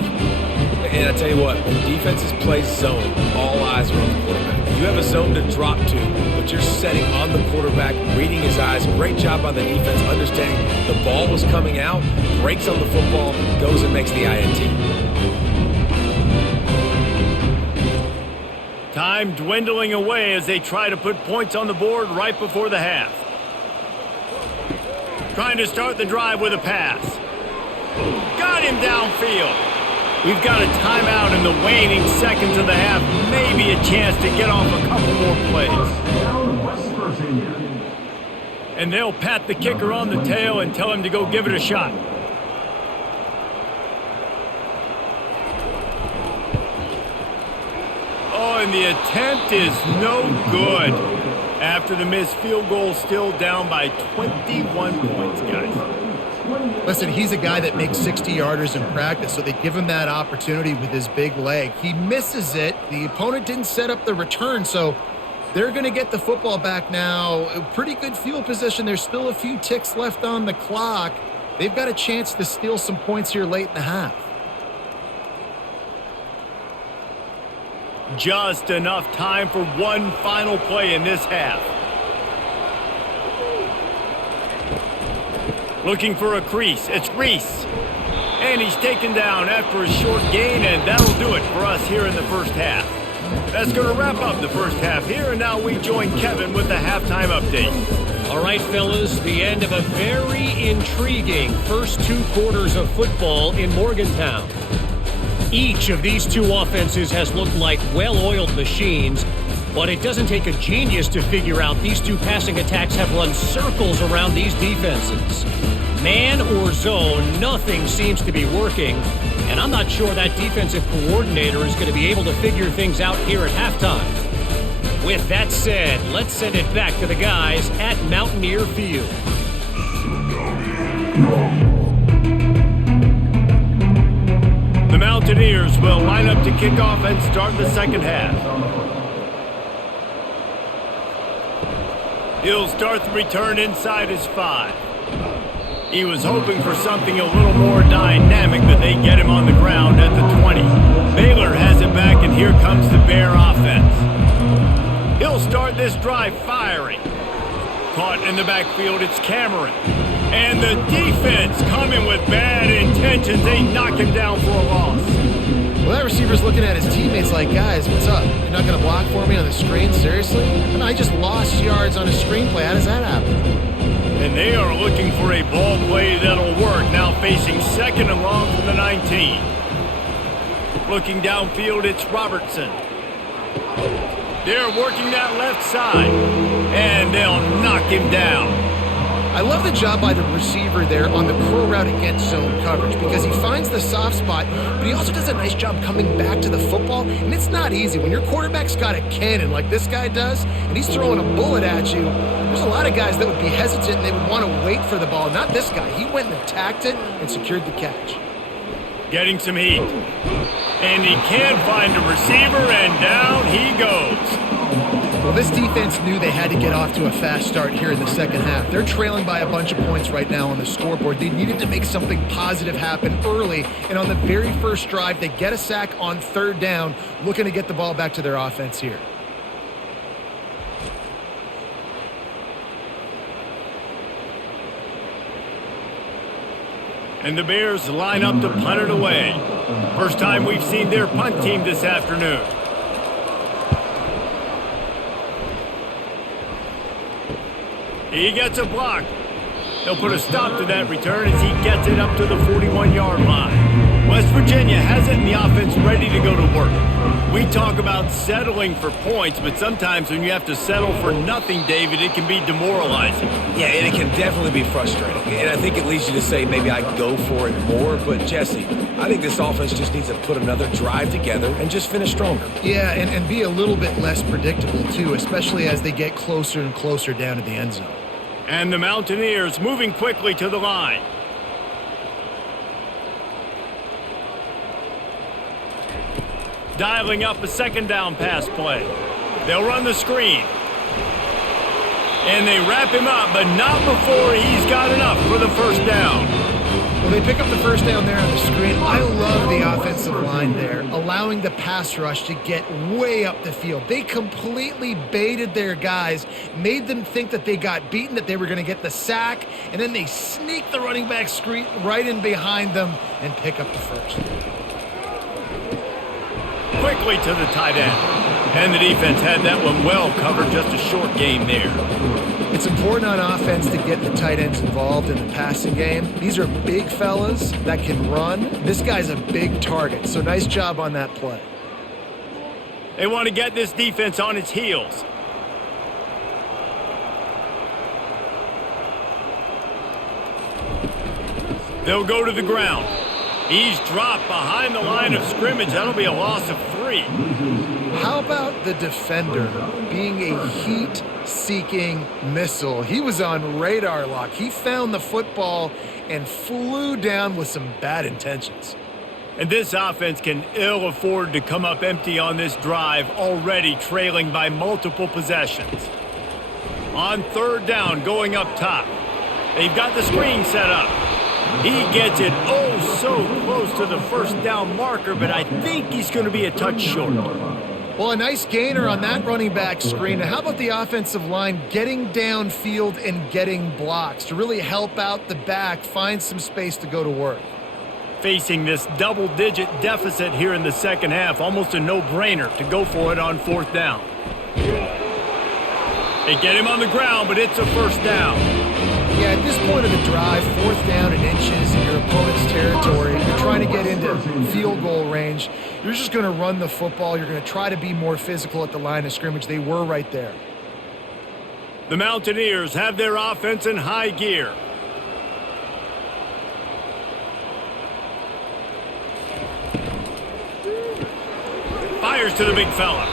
And I tell you what, when defenses play zone, all eyes are on the quarterback. You have a zone to drop to, but you're setting on the quarterback, reading his eyes. Great job by the defense, understanding the ball was coming out, breaks on the football, goes and makes the INT. Time dwindling away as they try to put points on the board right before the half. Trying to start the drive with a pass. Got him downfield. We've got a timeout in the waning seconds of the half. Maybe a chance to get off a couple more plays. And they'll pat the kicker on the tail and tell him to go give it a shot. Oh, and the attempt is no good. After the missed field goal, still down by 21 points, guys. Listen, he's a guy that makes 60-yarders in practice, so they give him that opportunity with his big leg. He misses it. The opponent didn't set up the return, so they're going to get the football back now. A pretty good field position. There's still a few ticks left on the clock. They've got a chance to steal some points here late in the half. Just enough time for one final play in this half. Looking for a crease. It's Reese. And he's taken down after a short gain, and that'll do it for us here in the first half. That's going to wrap up the first half here, and now we join Kevin with the halftime update. All right, fellas, the end of a very intriguing first 2 quarters of football in Morgantown. Each of these two offenses has looked like well-oiled machines, but it doesn't take a genius to figure out these two passing attacks have run circles around these defenses. Man or zone, nothing seems to be working, and I'm not sure that defensive coordinator is going to be able to figure things out here at halftime. With that said, let's send it back to the guys at Mountaineer Field. The Mountaineers will line up to kick off and start the second half. He'll start the return inside his 5. He was hoping for something a little more dynamic, but they get him on the ground at the 20. Baylor has it back, and here comes the Bear offense. He'll start this drive firing. Caught in the backfield, it's Cameron. And the defense coming with bad intentions. They knock him down for a loss. Well, that receiver's looking at his teammates like, guys, what's up? You're not going to block for me on the screen? Seriously? And I just lost yards on a screenplay. How does that happen? And they are looking for a ball play that'll work. Now facing 2nd and long from the 19. Looking downfield, it's Robertson. They're working that left side. And they'll knock him down. I love the job by the receiver there on the curl route against zone coverage because he finds the soft spot, but he also does a nice job coming back to the football, and it's not easy. When your quarterback's got a cannon like this guy does, and he's throwing a bullet at you, there's a lot of guys that would be hesitant and they would want to wait for the ball. Not this guy. He went and attacked it and secured the catch. Getting some heat. And he can't find a receiver, and down he goes. Well, this defense knew they had to get off to a fast start here in the second half. They're trailing by a bunch of points right now on the scoreboard. They needed to make something positive happen early, and on the very first drive, they get a sack on 3rd down, looking to get the ball back to their offense here. And the Bears line up to punt it away. First time we've seen their punt team this afternoon. He gets a block. They'll put a stop to that return as he gets it up to the 41-yard line. West Virginia has it in the offense ready to go to work. We talk about settling for points, but sometimes when you have to settle for nothing, David, it can be demoralizing. Yeah, and it can definitely be frustrating. And I think it leads you to say maybe I go for it more. But, Jesse, I think this offense just needs to put another drive together and just finish stronger. Yeah, and be a little bit less predictable, too, especially as they get closer and closer down to the end zone. And the Mountaineers moving quickly to the line. Dialing up a second down pass play. They'll run the screen. And they wrap him up, but not before he's got enough for the first down. Well, they pick up the first down there on the screen. I love the offensive line there, allowing the pass rush to get way up the field. They completely baited their guys, made them think that they got beaten, that they were going to get the sack, and then they sneak the running back screen right in behind them and pick up the first. Quickly to the tight end. And the defense had that one well covered, just a short game there. It's important on offense to get the tight ends involved in the passing game. These are big fellas that can run. This guy's a big target, so nice job on that play. They want to get this defense on its heels. They'll go to the ground. He's dropped behind the line of scrimmage. That'll be a loss of 3. How about the defender being a heat-seeking missile? He was on radar lock. He found the football and flew down with some bad intentions. And this offense can ill afford to come up empty on this drive, already trailing by multiple possessions. On third down, going up top. They've got the screen set up. He gets it oh so close to the first down marker, but I think he's going to be a touch short. Well, a nice gainer on that running back screen. How about the offensive line getting downfield and getting blocks to really help out the back, find some space to go to work? Facing this double-digit deficit here in the second half, almost a no-brainer to go for it on fourth down. They get him on the ground, but it's a first down. Yeah, at this point of the drive, fourth down and inches in your opponent's territory, you're trying to get into field goal range. You're just going to run the football. You're going to try to be more physical at the line of scrimmage. They were right there. The Mountaineers have their offense in high gear. Fires to the big fella.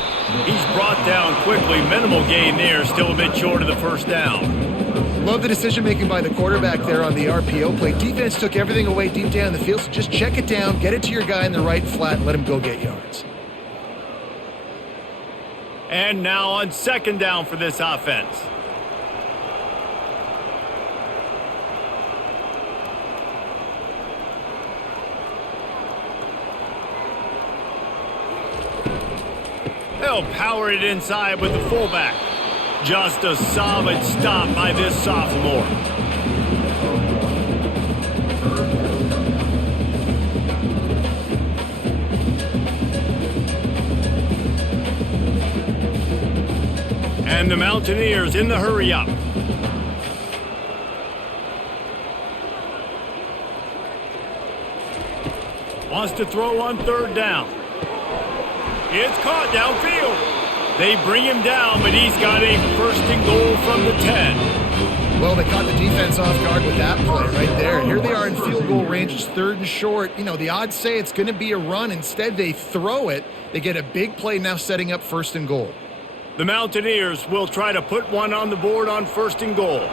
He's brought down quickly. Minimal gain there, still a bit short of the first down. Love the decision-making by the quarterback there on the RPO play. Defense took everything away deep down the field, so just check it down, get it to your guy in the right flat, and let him go get yards. And now on second down for this offense. They'll power it inside with the fullback. Just a solid stop by this sophomore. And the Mountaineers in the hurry-up. Wants to throw on third down. It's caught downfield. They bring him down, but he's got a first and goal from the 10. Well, they caught the defense off guard with that play right there. Here they are in field goal range. It's third and short. You know, the odds say it's going to be a run. Instead, they throw it. They get a big play now setting up first and goal. The Mountaineers will try to put one on the board on first and goal.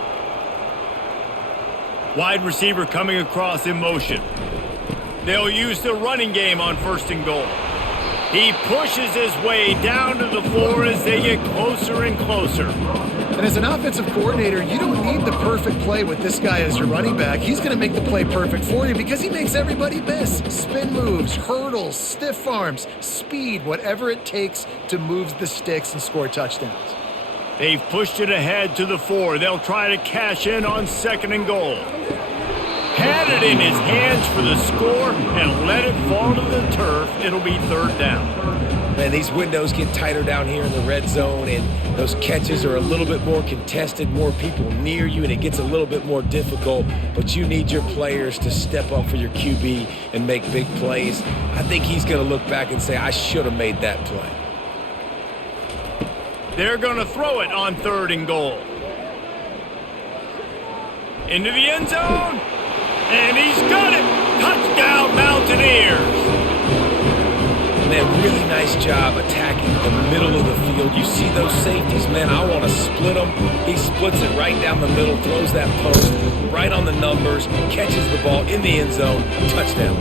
Wide receiver coming across in motion. They'll use the running game on first and goal. He pushes his way down to the floor as they get closer and closer. And as an offensive coordinator, you don't need the perfect play with this guy as your running back. He's going to make the play perfect for you because he makes everybody miss. Spin moves, hurdles, stiff arms, speed, whatever it takes to move the sticks and score touchdowns. They've pushed it ahead to the 4. They'll try to cash in on second and goal. Had it in his hands for the score and let it fall to the turf. It'll be third down. Man, these windows get tighter down here in the red zone, and those catches are a little bit more contested, more people near you, and it gets a little bit more difficult. But you need your players to step up for your QB and make big plays. I think he's going to look back and say, I should have made that play. They're going to throw it on 3rd and goal. Into the end zone. And he's got it. Touchdown, Mountaineers. Man, really nice job attacking the middle of the field. You see those safeties, man, I want to split them. He splits it right down the middle, throws that post right on the numbers, catches the ball in the end zone, touchdown.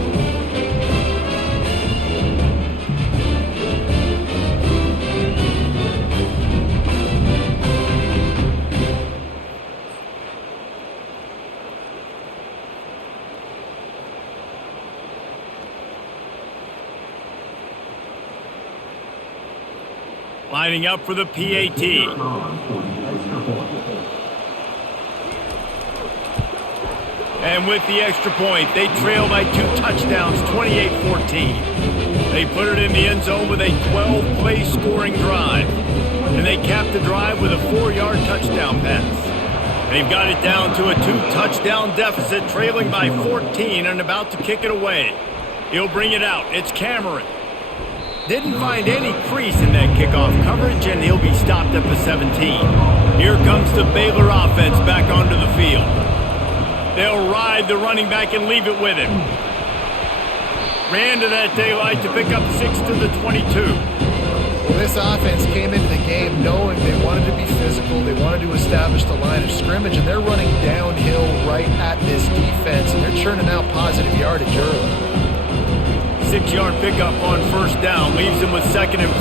Lining up for the PAT. And with the extra point, they trail by 2 touchdowns, 28-14. They put it in the end zone with a 12-play scoring drive. And they cap the drive with a 4-yard touchdown pass. They've got it down to a 2-touchdown deficit, trailing by 14 and about to kick it away. He'll bring it out. It's Cameron. Didn't find any crease in that kickoff coverage, and he'll be stopped at the 17. Here comes the Baylor offense back onto the field. They'll ride the running back and leave it with him. Ran to that daylight to pick up 6 to the 22. Well, this offense came into the game knowing they wanted to be physical. They wanted to establish the line of scrimmage, and they're running downhill right at this defense, and they're churning out positive yardage early. 6-yard pickup on 1st down, leaves him with 2nd and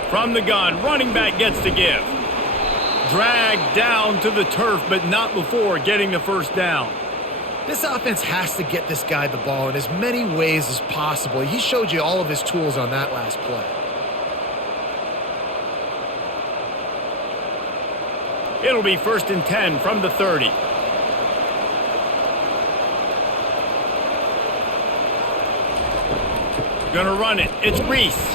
4. From the gun, running back gets the give. Dragged down to the turf, but not before getting the 1st down. This offense has to get this guy the ball in as many ways as possible. He showed you all of his tools on that last play. It'll be 1st and 10 from the 30. Gonna run it. It's Reese.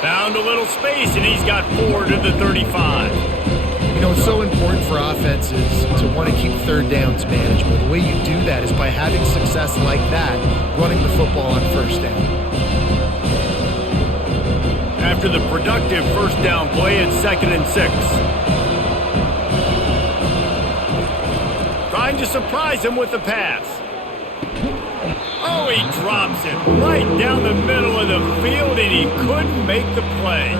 Found a little space, and he's got 4 to the 35. You know, it's so important for offenses to want to keep 3rd downs manageable. The way you do that is by having success like that, running the football on 1st down. After the productive 1st down play, it's 2nd and 6. Trying to surprise him with the pass. Oh, he drops it right down the middle of the field, and he couldn't make the play.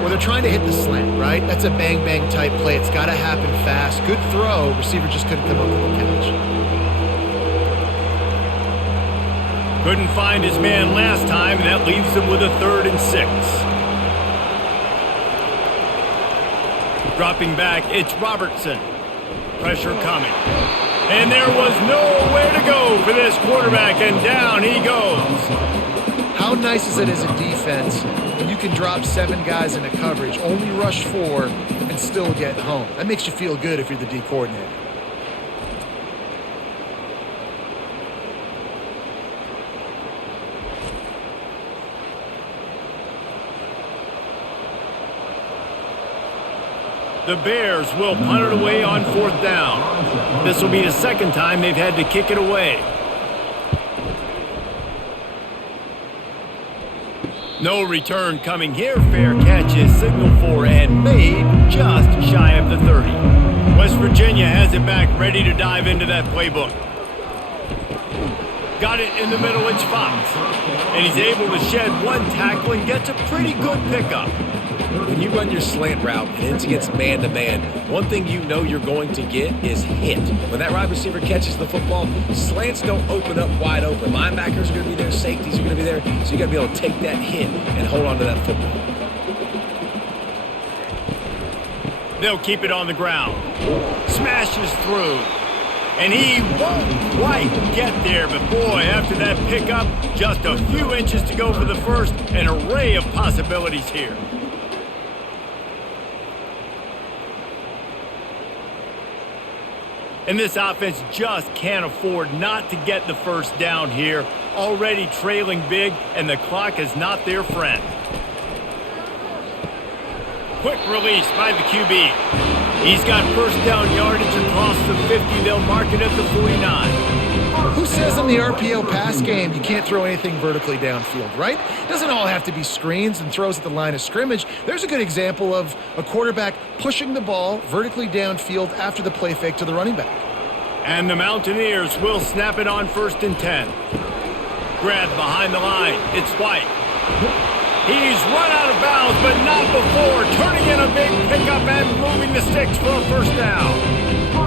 Well, they're trying to hit the slant, right? That's a bang-bang type play. It's got to happen fast. Good throw. Receiver just couldn't come up with the catch. Couldn't find his man last time, and that leaves him with a 3rd and 6. Dropping back, it's Robertson. Pressure coming. And there was nowhere to go for this quarterback, and down he goes. How nice is it as a defense when you can drop 7 guys into coverage, only rush 4, and still get home? That makes you feel good if you're the D coordinator. The Bears will punt it away on 4th down. This will be the 2nd time they've had to kick it away. No return coming here. Fair catch is signaled for and made just shy of the 30. West Virginia has it back, ready to dive into that playbook. Got it in the middle, it's Fox. And he's able to shed 1 tackle and gets a pretty good pickup. When you run your slant route and it's against man-to-man, one thing you know you're going to get is hit. When that wide receiver catches the football, slants don't open up wide open. Linebackers are going to be there, safeties are going to be there, so you got to be able to take that hit and hold on to that football. They'll keep it on the ground. Smashes through. And he won't quite get there, but boy, after that pickup, just a few inches to go for the 1st, an array of possibilities here. And this offense just can't afford not to get the first down here. Already trailing big, and the clock is not their friend. Quick release by the QB. He's got first down yardage across the 50. They'll mark it at the 49. Who says in the RPO pass game you can't throw anything vertically downfield, right? It doesn't all have to be screens and throws at the line of scrimmage. There's a good example of a quarterback pushing the ball vertically downfield after the play fake to the running back. And the Mountaineers will snap it on 1st and 10. Grab behind the line. It's White. He's run out of bounds, but not before turning in a big pickup and moving the sticks for a first down.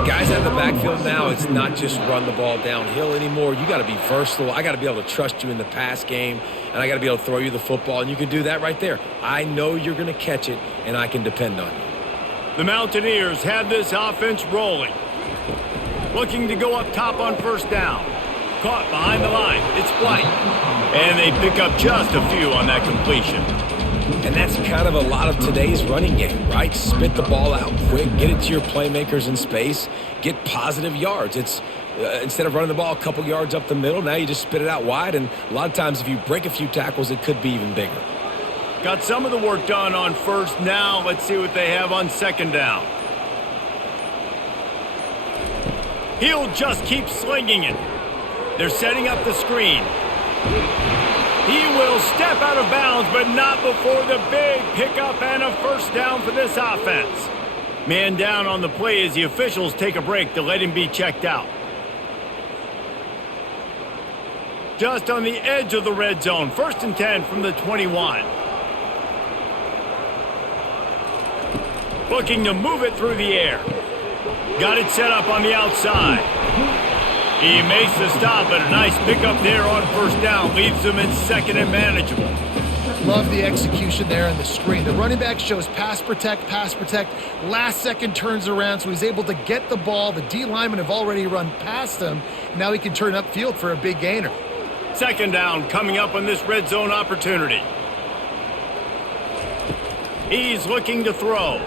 Guys out of the backfield now, it's not just run the ball downhill anymore. You got to be versatile. I got to be able to trust you in the pass game, and I got to be able to throw you the football, and you can do that right there. I know you're going to catch it, and I can depend on you. The Mountaineers have this offense rolling. Looking to go up top on first down. Caught behind the line. It's White. And they pick up just a few on that completion. And that's kind of a lot of today's running game, right? Spit the ball out quick, get it to your playmakers in space, get positive yards. It's instead of running the ball a couple yards up the middle, now you just spit it out wide. And a lot of times if you break a few tackles, it could be even bigger. Got some of the work done on first. Now let's see what they have on second down. He'll just keep slinging it. They're setting up the screen. He will step out of bounds, but not before the big pickup and a first down for this offense. Man down on the play as the officials take a break to let him be checked out. Just on the edge of the red zone. 1st and 10 from the 21. Looking to move it through the air. Got it set up on the outside. He makes the stop, but a nice pickup there on first down. Leaves them in second and manageable. Love the execution there on the screen. The running back shows pass protect. Last second turns around, so he's able to get the ball. The D linemen have already run past him. Now he can turn upfield for a big gainer. Second down coming up on this red zone opportunity. He's looking to throw.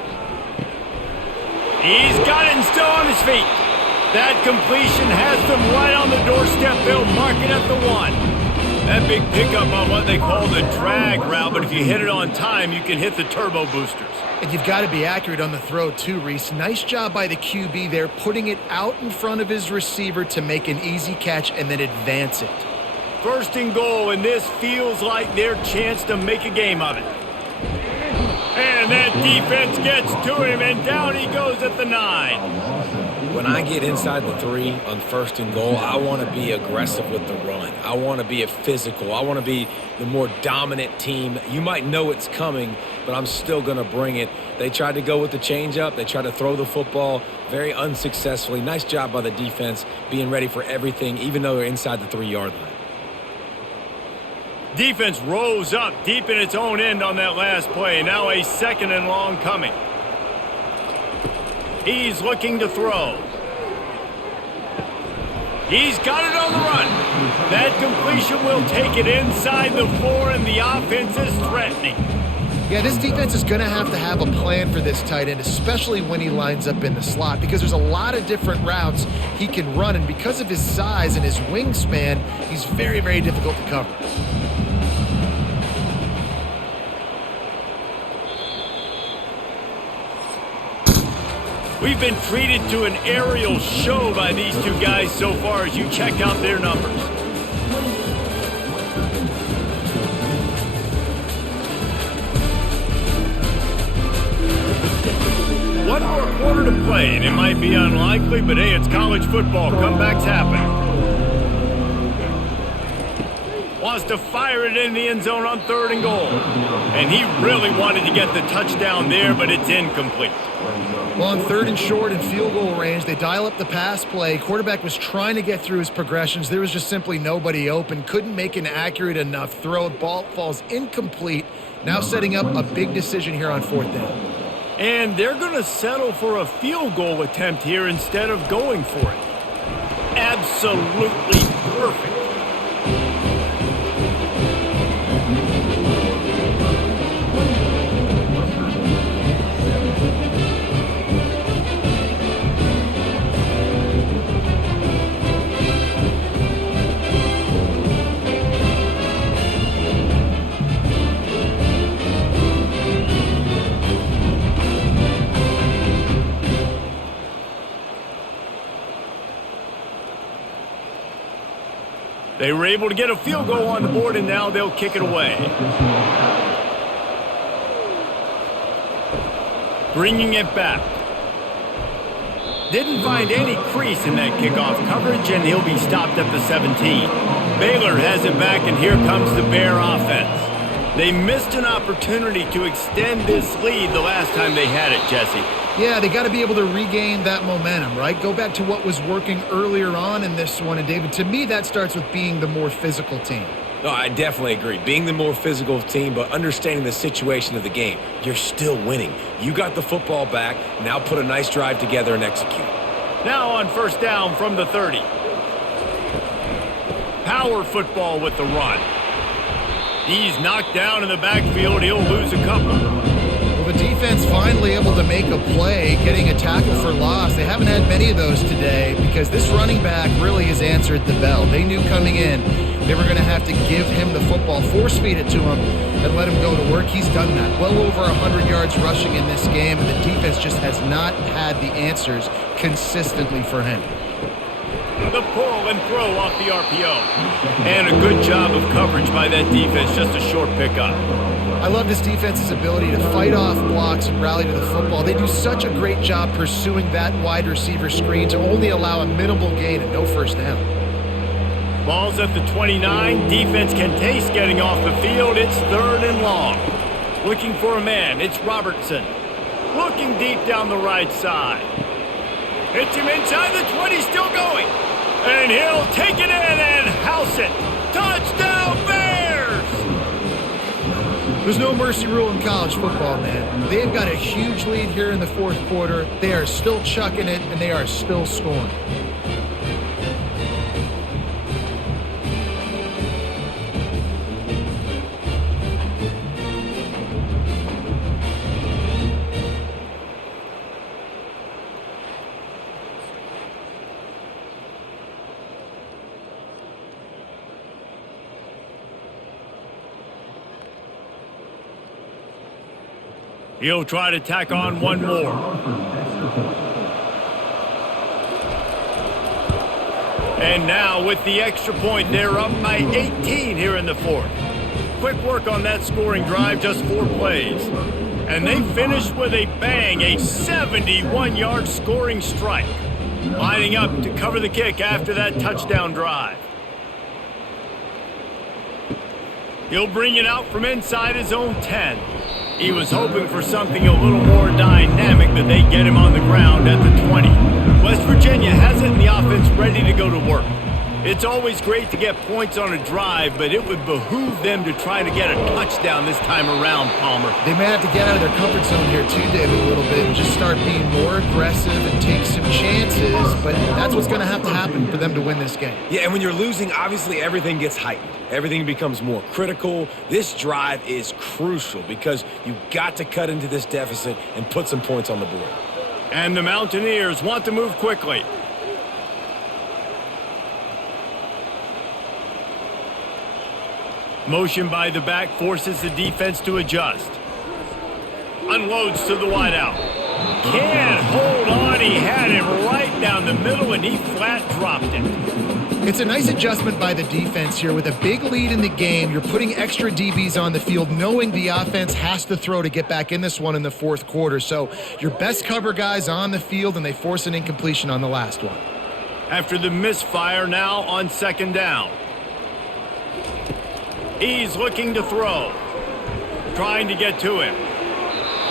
He's got it and still on his feet. That completion has them right on the doorstep. They'll mark it at the 1. That big pickup on what they call the drag route, but if you hit it on time, you can hit the turbo boosters. And you've got to be accurate on the throw too, Reese. Nice job by the QB there, putting it out in front of his receiver to make an easy catch and then advance it. 1st and goal, and this feels like their chance to make a game of it. And that defense gets to him, and down he goes at the 9. When I get inside the 3 on 1st and goal, I want to be aggressive with the run. I want to be physical. I want to be the more dominant team. You might know it's coming, but I'm still going to bring it. They tried to go with the changeup. They tried to throw the football very unsuccessfully. Nice job by the defense being ready for everything, even though they're inside the 3-yard line. Defense rose up deep in its own end on that last play. Now a 2nd and long coming. He's looking to throw. He's got it on the run. That completion will take it inside the 4, and the offense is threatening. Yeah, this defense is going to have a plan for this tight end, especially when he lines up in the slot, because there's a lot of different routes he can run, and because of his size and his wingspan, he's very, very difficult to cover. We've been treated to an aerial show by these two guys so far as you check out their numbers. One more quarter to play, and it might be unlikely, but hey, it's college football. Comebacks happen. Wants to fire it in the end zone on 3rd and goal. And he really wanted to get the touchdown there, but it's incomplete. Well, on 3rd and short and field goal range, they dial up the pass play. Quarterback was trying to get through his progressions. There was just simply nobody open. Couldn't make an accurate enough throw. Ball falls incomplete. Now setting up a big decision here on 4th down. And they're going to settle for a field goal attempt here instead of going for it. Absolutely perfect. They were able to get a field goal on the board, and now they'll kick it away. Bringing it back. Didn't find any crease in that kickoff coverage, and he'll be stopped at the 17. Baylor has it back, and here comes the Bear offense. They missed an opportunity to extend this lead the last time they had it, Jesse. Yeah, they got to be able to regain that momentum, right? Go back to what was working earlier on in this one. And, David, to me, that starts with being the more physical team. No, I definitely agree. Being the more physical team, but understanding the situation of the game. You're still winning. You got the football back. Now put a nice drive together and execute. Now on first down from the 30. Power football with the run. He's knocked down in the backfield. He'll lose a couple. Well, the defense finally able to make a play, getting a tackle for loss. They haven't had many of those today because this running back really has answered the bell. They knew coming in they were going to have to give him the football, force feed it to him, and let him go to work. He's done that. Well over 100 yards rushing in this game, and the defense just has not had the answers consistently for him. The pull and throw off the RPO. And a good job of coverage by that defense, just a short pickup. I love this defense's ability to fight off blocks and rally to the football. They do such a great job pursuing that wide receiver screen to only allow a minimal gain and no first down. Ball's at the 29. Defense can taste getting off the field. It's 3rd and long. Looking for a man. It's Robertson. Looking deep down the right side. Hits him inside the 20. Still going. And he'll take it in and house it. Touchdown Bears! There's no mercy rule in college football, man. They've got a huge lead here in the 4th quarter. They are still chucking it, and they are still scoring. He'll try to tack on one more. And now with the extra point, they're up by 18 here in the 4th. Quick work on that scoring drive, just 4 plays. And they finish with a bang, a 71-yard scoring strike. Lining up to cover the kick after that touchdown drive. He'll bring it out from inside his own 10. He was hoping for something a little more dynamic, but they get him on the ground at the 20. West Virginia has it in the offense ready to go to work. It's always great to get points on a drive, but it would behoove them to try to get a touchdown this time around, Palmer. They may have to get out of their comfort zone here too, David, a little bit and just start being more aggressive and take some chances, but that's what's going to have to happen for them to win this game. Yeah, and when you're losing, obviously everything gets heightened. Everything becomes more critical. This drive is crucial because you've got to cut into this deficit and put some points on the board. And the Mountaineers want to move quickly. Motion by the back forces the defense to adjust. Unloads to the wideout. Can't hold on. He had him right down the middle, and he flat dropped it. It's a nice adjustment by the defense here. With a big lead in the game, you're putting extra DBs on the field, knowing the offense has to throw to get back in this one in the 4th quarter. So your best cover guys on the field, and they force an incompletion on the last one. After the misfire, now on 2nd down. He's looking to throw. Trying to get to him.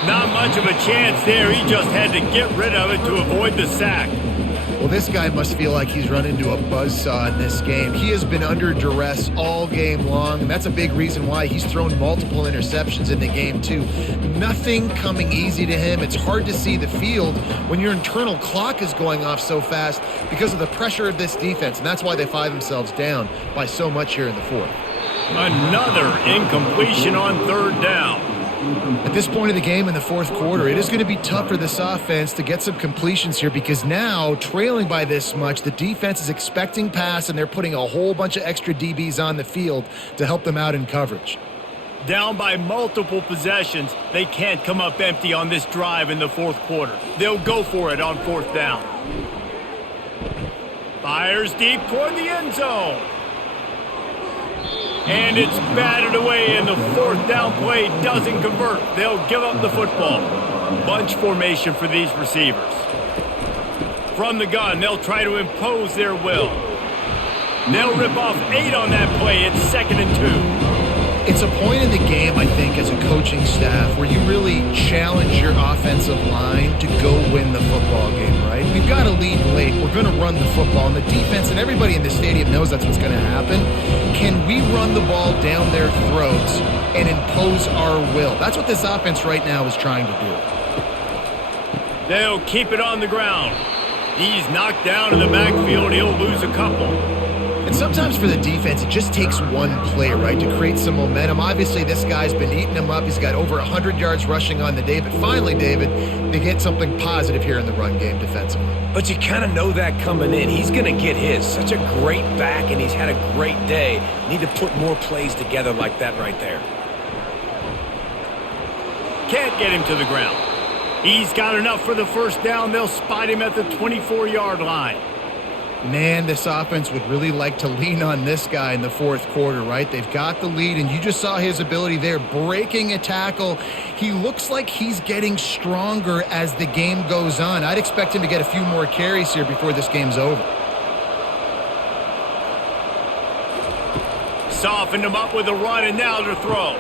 Not much of a chance there. He just had to get rid of it to avoid the sack. Well, this guy must feel like he's run into a buzzsaw in this game. He has been under duress all game long, and that's a big reason why he's thrown multiple interceptions in the game, too. Nothing coming easy to him. It's hard to see the field when your internal clock is going off so fast because of the pressure of this defense, and that's why they find themselves down by so much here in the 4th. Another incompletion on 3rd down. At this point of the game in the 4th quarter, it is going to be tough for this offense to get some completions here because now, trailing by this much, the defense is expecting pass, and they're putting a whole bunch of extra DBs on the field to help them out in coverage. Down by multiple possessions, they can't come up empty on this drive in the 4th quarter. They'll go for it on 4th down. Fires deep toward the end zone. And it's batted away, and the fourth down play doesn't convert. They'll give up the football. Bunch formation for these receivers. From the gun, they'll try to impose their will. They'll rip off 8 on that play. It's 2nd and 2. It's a point in the game, I think, as a coaching staff where you really challenge your offensive line to go win the football game, right? We've got to lead late. We're going to run the football. And the defense and everybody in the stadium knows that's what's going to happen. Can we run the ball down their throats and impose our will? That's what this offense right now is trying to do. They'll keep it on the ground. He's knocked down in the backfield. He'll lose a couple. And sometimes for the defense, it just takes one play, right, to create some momentum. Obviously, this guy's been eating them up. He's got over 100 yards rushing on the day. But finally, David, they get something positive here in the run game defensively. But you kind of know that coming in. He's going to get his. Such a great back, and he's had a great day. Need to put more plays together like that right there. Can't get him to the ground. He's got enough for the first down. They'll spot him at the 24-yard line. Man, this offense would really like to lean on this guy in the fourth quarter, right? They've got the lead, and you just saw his ability there, breaking a tackle. He looks like he's getting stronger as the game goes on. I'd expect him to get a few more carries here before this game's over. Softened him up with a run, and now to throw.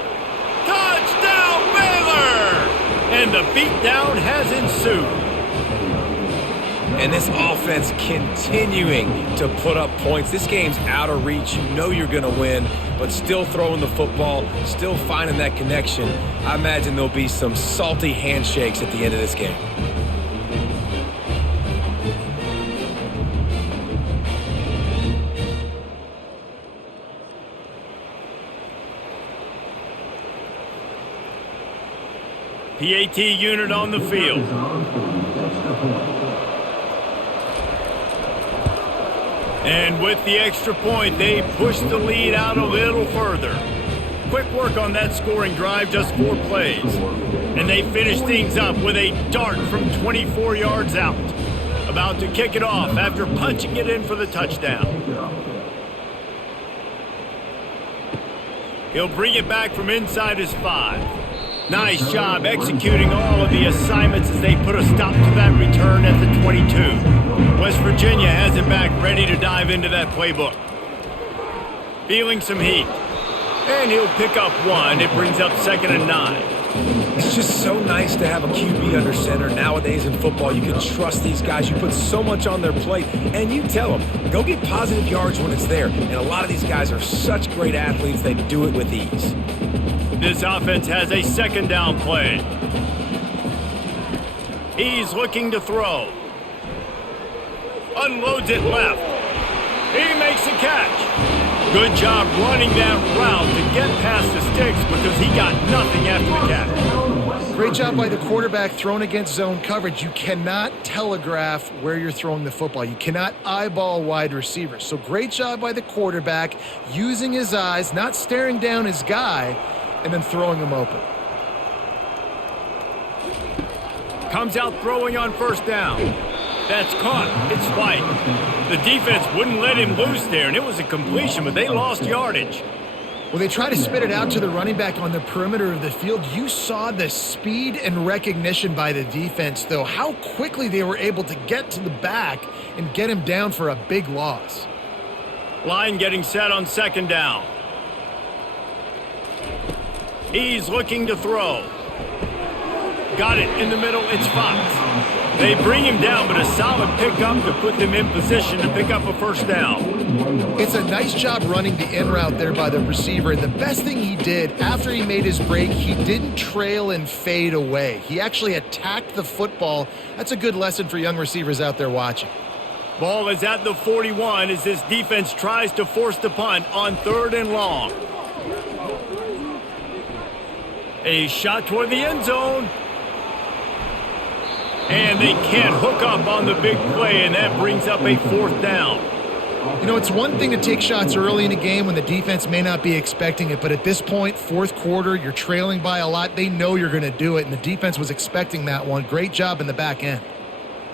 Touchdown, Baylor! And the beatdown has ensued. And this offense continuing to put up points. This game's out of reach. You know you're going to win, but still throwing the football, still finding that connection. I imagine there'll be some salty handshakes at the end of this game. PAT unit on the field. And with the extra point, they push the lead out a little further. Quick work on that scoring drive, just 4 plays. And they finish things up with a dart from 24 yards out. About to kick it off after punching it in for the touchdown. He'll bring it back from inside his 5. Nice job executing all of the assignments as they put a stop to that return at the 22. West Virginia has it back, ready to dive into that playbook. Feeling some heat. And he'll pick up 1. It brings up 2nd and 9. It's just so nice to have a QB under center. Nowadays in football, you can trust these guys. You put so much on their plate, and you tell them, go get positive yards when it's there. And a lot of these guys are such great athletes, they do it with ease. This offense has a 2nd down play. He's looking to throw. Unloads it left. He makes a catch. Good job running that route to get past the sticks because he got nothing after the catch. Great job by the quarterback thrown against zone coverage. You cannot telegraph where you're throwing the football. You cannot eyeball wide receivers. So great job by the quarterback using his eyes, not staring down his guy, and then throwing him open. Comes out throwing on first down. That's caught. It's White. The defense wouldn't let him loose there, and it was a completion, but they lost yardage. Well, they try to spit it out to the running back on the perimeter of the field. You saw the speed and recognition by the defense, though, how quickly they were able to get to the back and get him down for a big loss. Line getting set on 2nd down. He's looking to throw. Got it in the middle. It's Fox. They bring him down, but a solid pickup to put them in position to pick up a first down. It's a nice job running the in route there by the receiver. And the best thing he did after he made his break, he didn't trail and fade away. He actually attacked the football. That's a good lesson for young receivers out there watching. Ball is at the 41 as this defense tries to force the punt on 3rd and long. A shot toward the end zone. And they can't hook up on the big play, and that brings up a 4th down. You know, it's one thing to take shots early in a game when the defense may not be expecting it, but at this point, 4th quarter, you're trailing by a lot. They know you're going to do it, and the defense was expecting that one. Great job in the back end.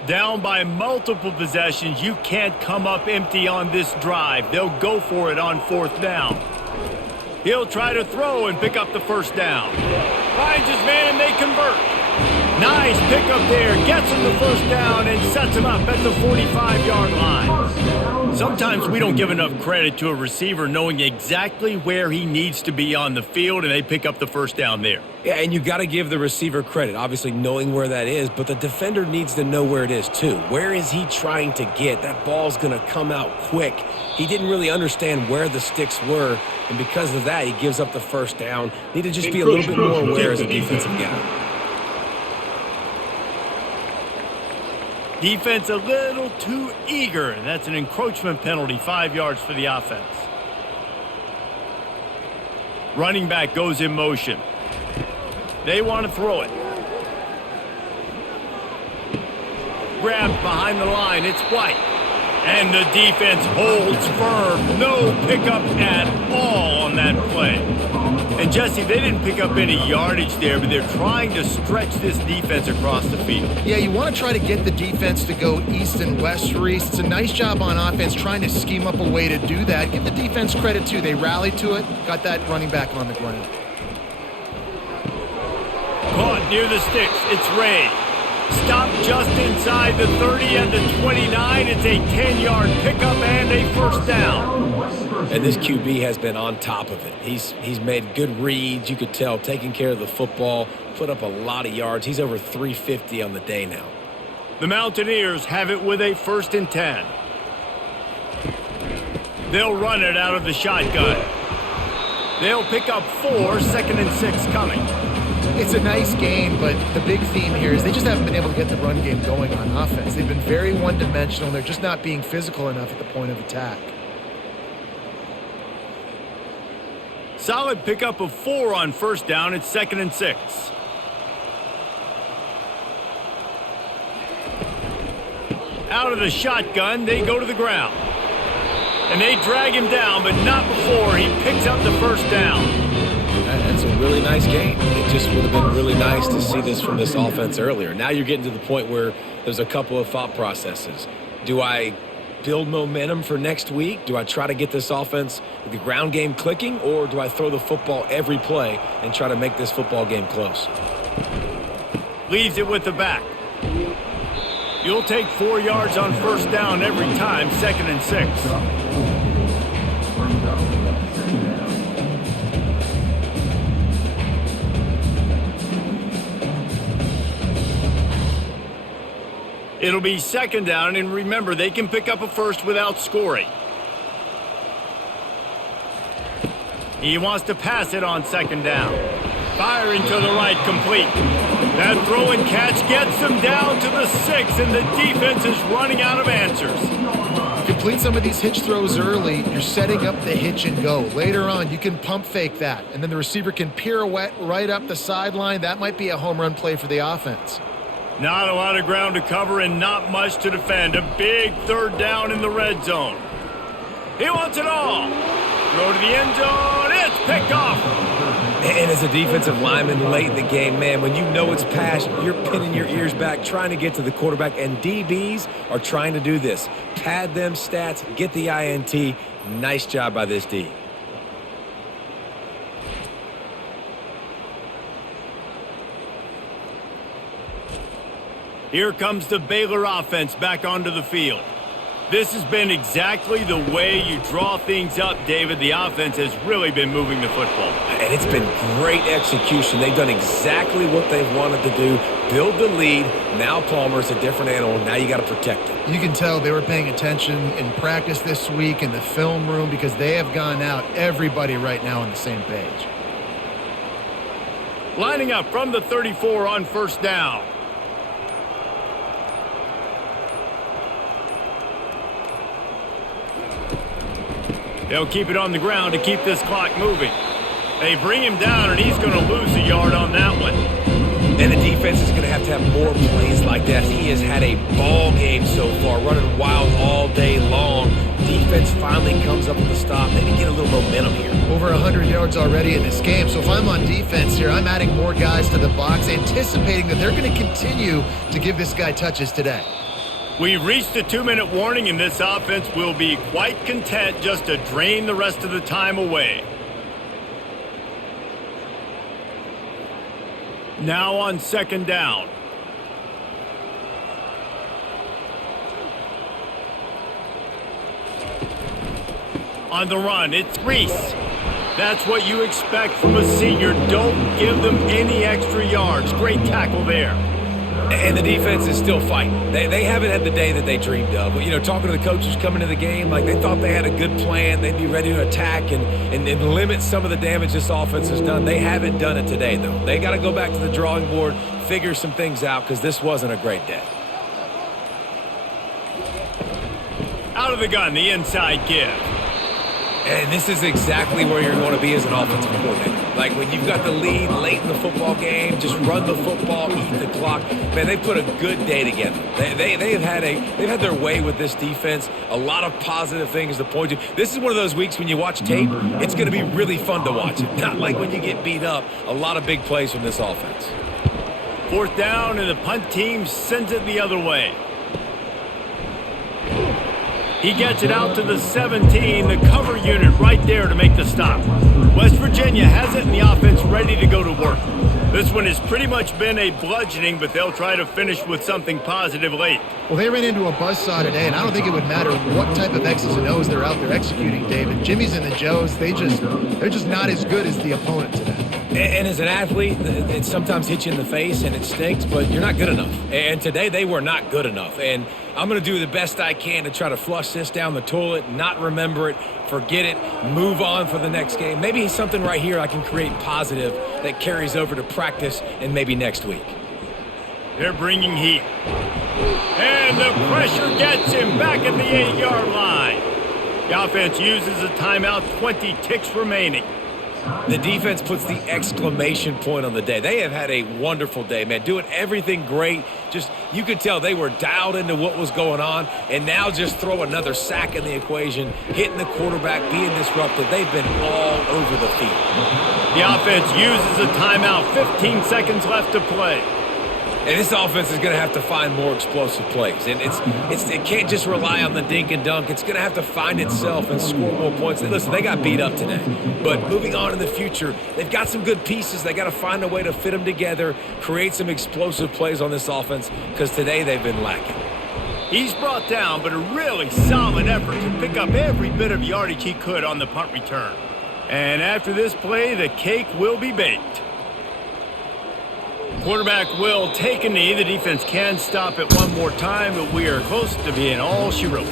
Down by multiple possessions, you can't come up empty on this drive. They'll go for it on 4th down. He'll try to throw and pick up the first down. Finds his man and they convert. Nice pickup there. Gets him the first down and sets him up at the 45-yard line. Sometimes we don't give enough credit to a receiver knowing exactly where he needs to be on the field, and they pick up the first down there. Yeah, and you got to give the receiver credit, obviously knowing where that is, but the defender needs to know where it is too. Where is he trying to get? That ball's going to come out quick. He didn't really understand where the sticks were, and because of that, he gives up the first down. Need to just be a little bit more aware as a defensive guy. Defense a little too eager. That's an encroachment penalty, 5 yards for the offense. Running back goes in motion. They want to throw it. Grabbed behind the line. It's White. And the defense holds firm. No pickup at all on that play. And Jesse, they didn't pick up any yardage there, but they're trying to stretch this defense across the field. Yeah, you want to try to get the defense to go east and west, Reese. It's a nice job on offense trying to scheme up a way to do that. Give the defense credit, too. They rallied to it, got that running back on the ground. Caught near the sticks. It's Ray. Stopped just inside the 30 and the 29. It's a 10-yard pickup and a first down. And this QB has been on top of it. He's made good reads. You could tell, taking care of the football, put up a lot of yards. He's over 350 on the day now. The Mountaineers have it with a 1st and 10. They'll run it out of the shotgun. They'll pick up 4, 2nd and 6 coming. It's a nice game, but the big theme here is they just haven't been able to get the run game going on offense. They've been very one-dimensional. They're just not being physical enough at the point of attack. Solid pickup of 4 on first down. It's 2nd and 6. Out of the shotgun, they go to the ground. And they drag him down, but not before he picks up the first down. That's a really nice game. It just would have been really nice to see this from this offense earlier. Now you're getting to the point where there's a couple of thought processes. Do I build momentum for next week? Do I try to get this offense, the ground game clicking, or do I throw the football every play and try to make this football game close? Leaves it with the back. You'll take 4 yards on first down every time, 2nd and 6. It'll be 2nd down, and remember, they can pick up a first without scoring. He wants to pass it on 2nd down. Firing to the right, complete. That throw and catch gets them down to the 6, and the defense is running out of answers. Complete some of these hitch throws early, you're setting up the hitch and go. Later on, you can pump fake that, and then the receiver can pirouette right up the sideline. That might be a home run play for the offense. Not a lot of ground to cover and not much to defend. A big 3rd down in the red zone. He wants it all. Throw to the end zone. It's picked off. And as a defensive lineman late in the game, man, when you know it's past, you're pinning your ears back, trying to get to the quarterback, and DBs are trying to do this. Pad them stats, get the INT. Nice job by this D. Here comes the Baylor offense back onto the field. This has been exactly the way you draw things up, David. The offense has really been moving the football. And it's been great execution. They've done exactly what they've wanted to do. Build the lead. Now Palmer's a different animal. Now you got to protect him. You can tell they were paying attention in practice this week in the film room because they have gone out, everybody right now on the same page. Lining up from the 34 on first down. They'll keep it on the ground to keep this clock moving. They bring him down, and he's going to lose a yard on that one. And the defense is going to have more plays like that. He has had a ball game so far, running wild all day long. Defense finally comes up with a stop. Maybe get a little momentum here. Over 100 yards already in this game. So if I'm on defense here, I'm adding more guys to the box, anticipating that they're going to continue to give this guy touches today. We've reached the 2-minute warning, and this offense will be quite content just to drain the rest of the time away. Now on second down. On the run, it's Reese. That's what you expect from a senior. Don't give them any extra yards. Great tackle there. And the defense is still fighting. They haven't had the day that they dreamed of. You know, talking to the coaches coming to the game, like they thought they had a good plan. They'd be ready to attack and limit some of the damage this offense has done. They haven't done it today, though. They got to go back to the drawing board, figure some things out, because this wasn't a great day. Out of the gun, the inside give. And this is exactly where you're going to be as an offensive coordinator. Like when you've got the lead late in the football game, just run the football, eat the clock. Man, they put a good day together. They've had their way with this defense. A lot of positive things to point to. This is one of those weeks when you watch tape, it's going to be really fun to watch it. Not like when you get beat up. A lot of big plays from this offense. Fourth down, and the punt team sends it the other way. He gets it out to the 17, the cover unit right there to make the stop. West Virginia has it, and the offense ready to go to work. This one has pretty much been a bludgeoning, but they'll try to finish with something positive late. Well, they ran into a buzzsaw today, and I don't think it would matter what type of X's and O's they're out there executing, David. Jimmy's and the Joes, they're just not as good as the opponent today. And as an athlete, it sometimes hits you in the face and it stinks, but you're not good enough. And today they were not good enough. And I'm going to do the best I can to try to flush this down the toilet, not remember it, forget it, move on for the next game. Maybe something right here I can create positive that carries over to practice and maybe next week. They're bringing heat. And the pressure gets him back at the 8-yard line. The offense uses a timeout, 20 ticks remaining. The defense puts the exclamation point on the day. They have had a wonderful day, man, doing everything great. Just, you could tell they were dialed into what was going on, and now just throw another sack in the equation, hitting the quarterback, being disrupted. They've been all over the field. The offense uses a timeout, 15 seconds left to play. And this offense is going to have to find more explosive plays. And it can't just rely on the dink and dunk. It's going to have to find itself and score more points. Listen, they got beat up today. But moving on in the future, they've got some good pieces. They got to find a way to fit them together, create some explosive plays on this offense, because today they've been lacking. He's brought down, but a really solid effort to pick up every bit of yardage he could on the punt return. And after this play, the cake will be baked. Quarterback will take a knee. The defense can stop it one more time, but we are close to being all she wrote.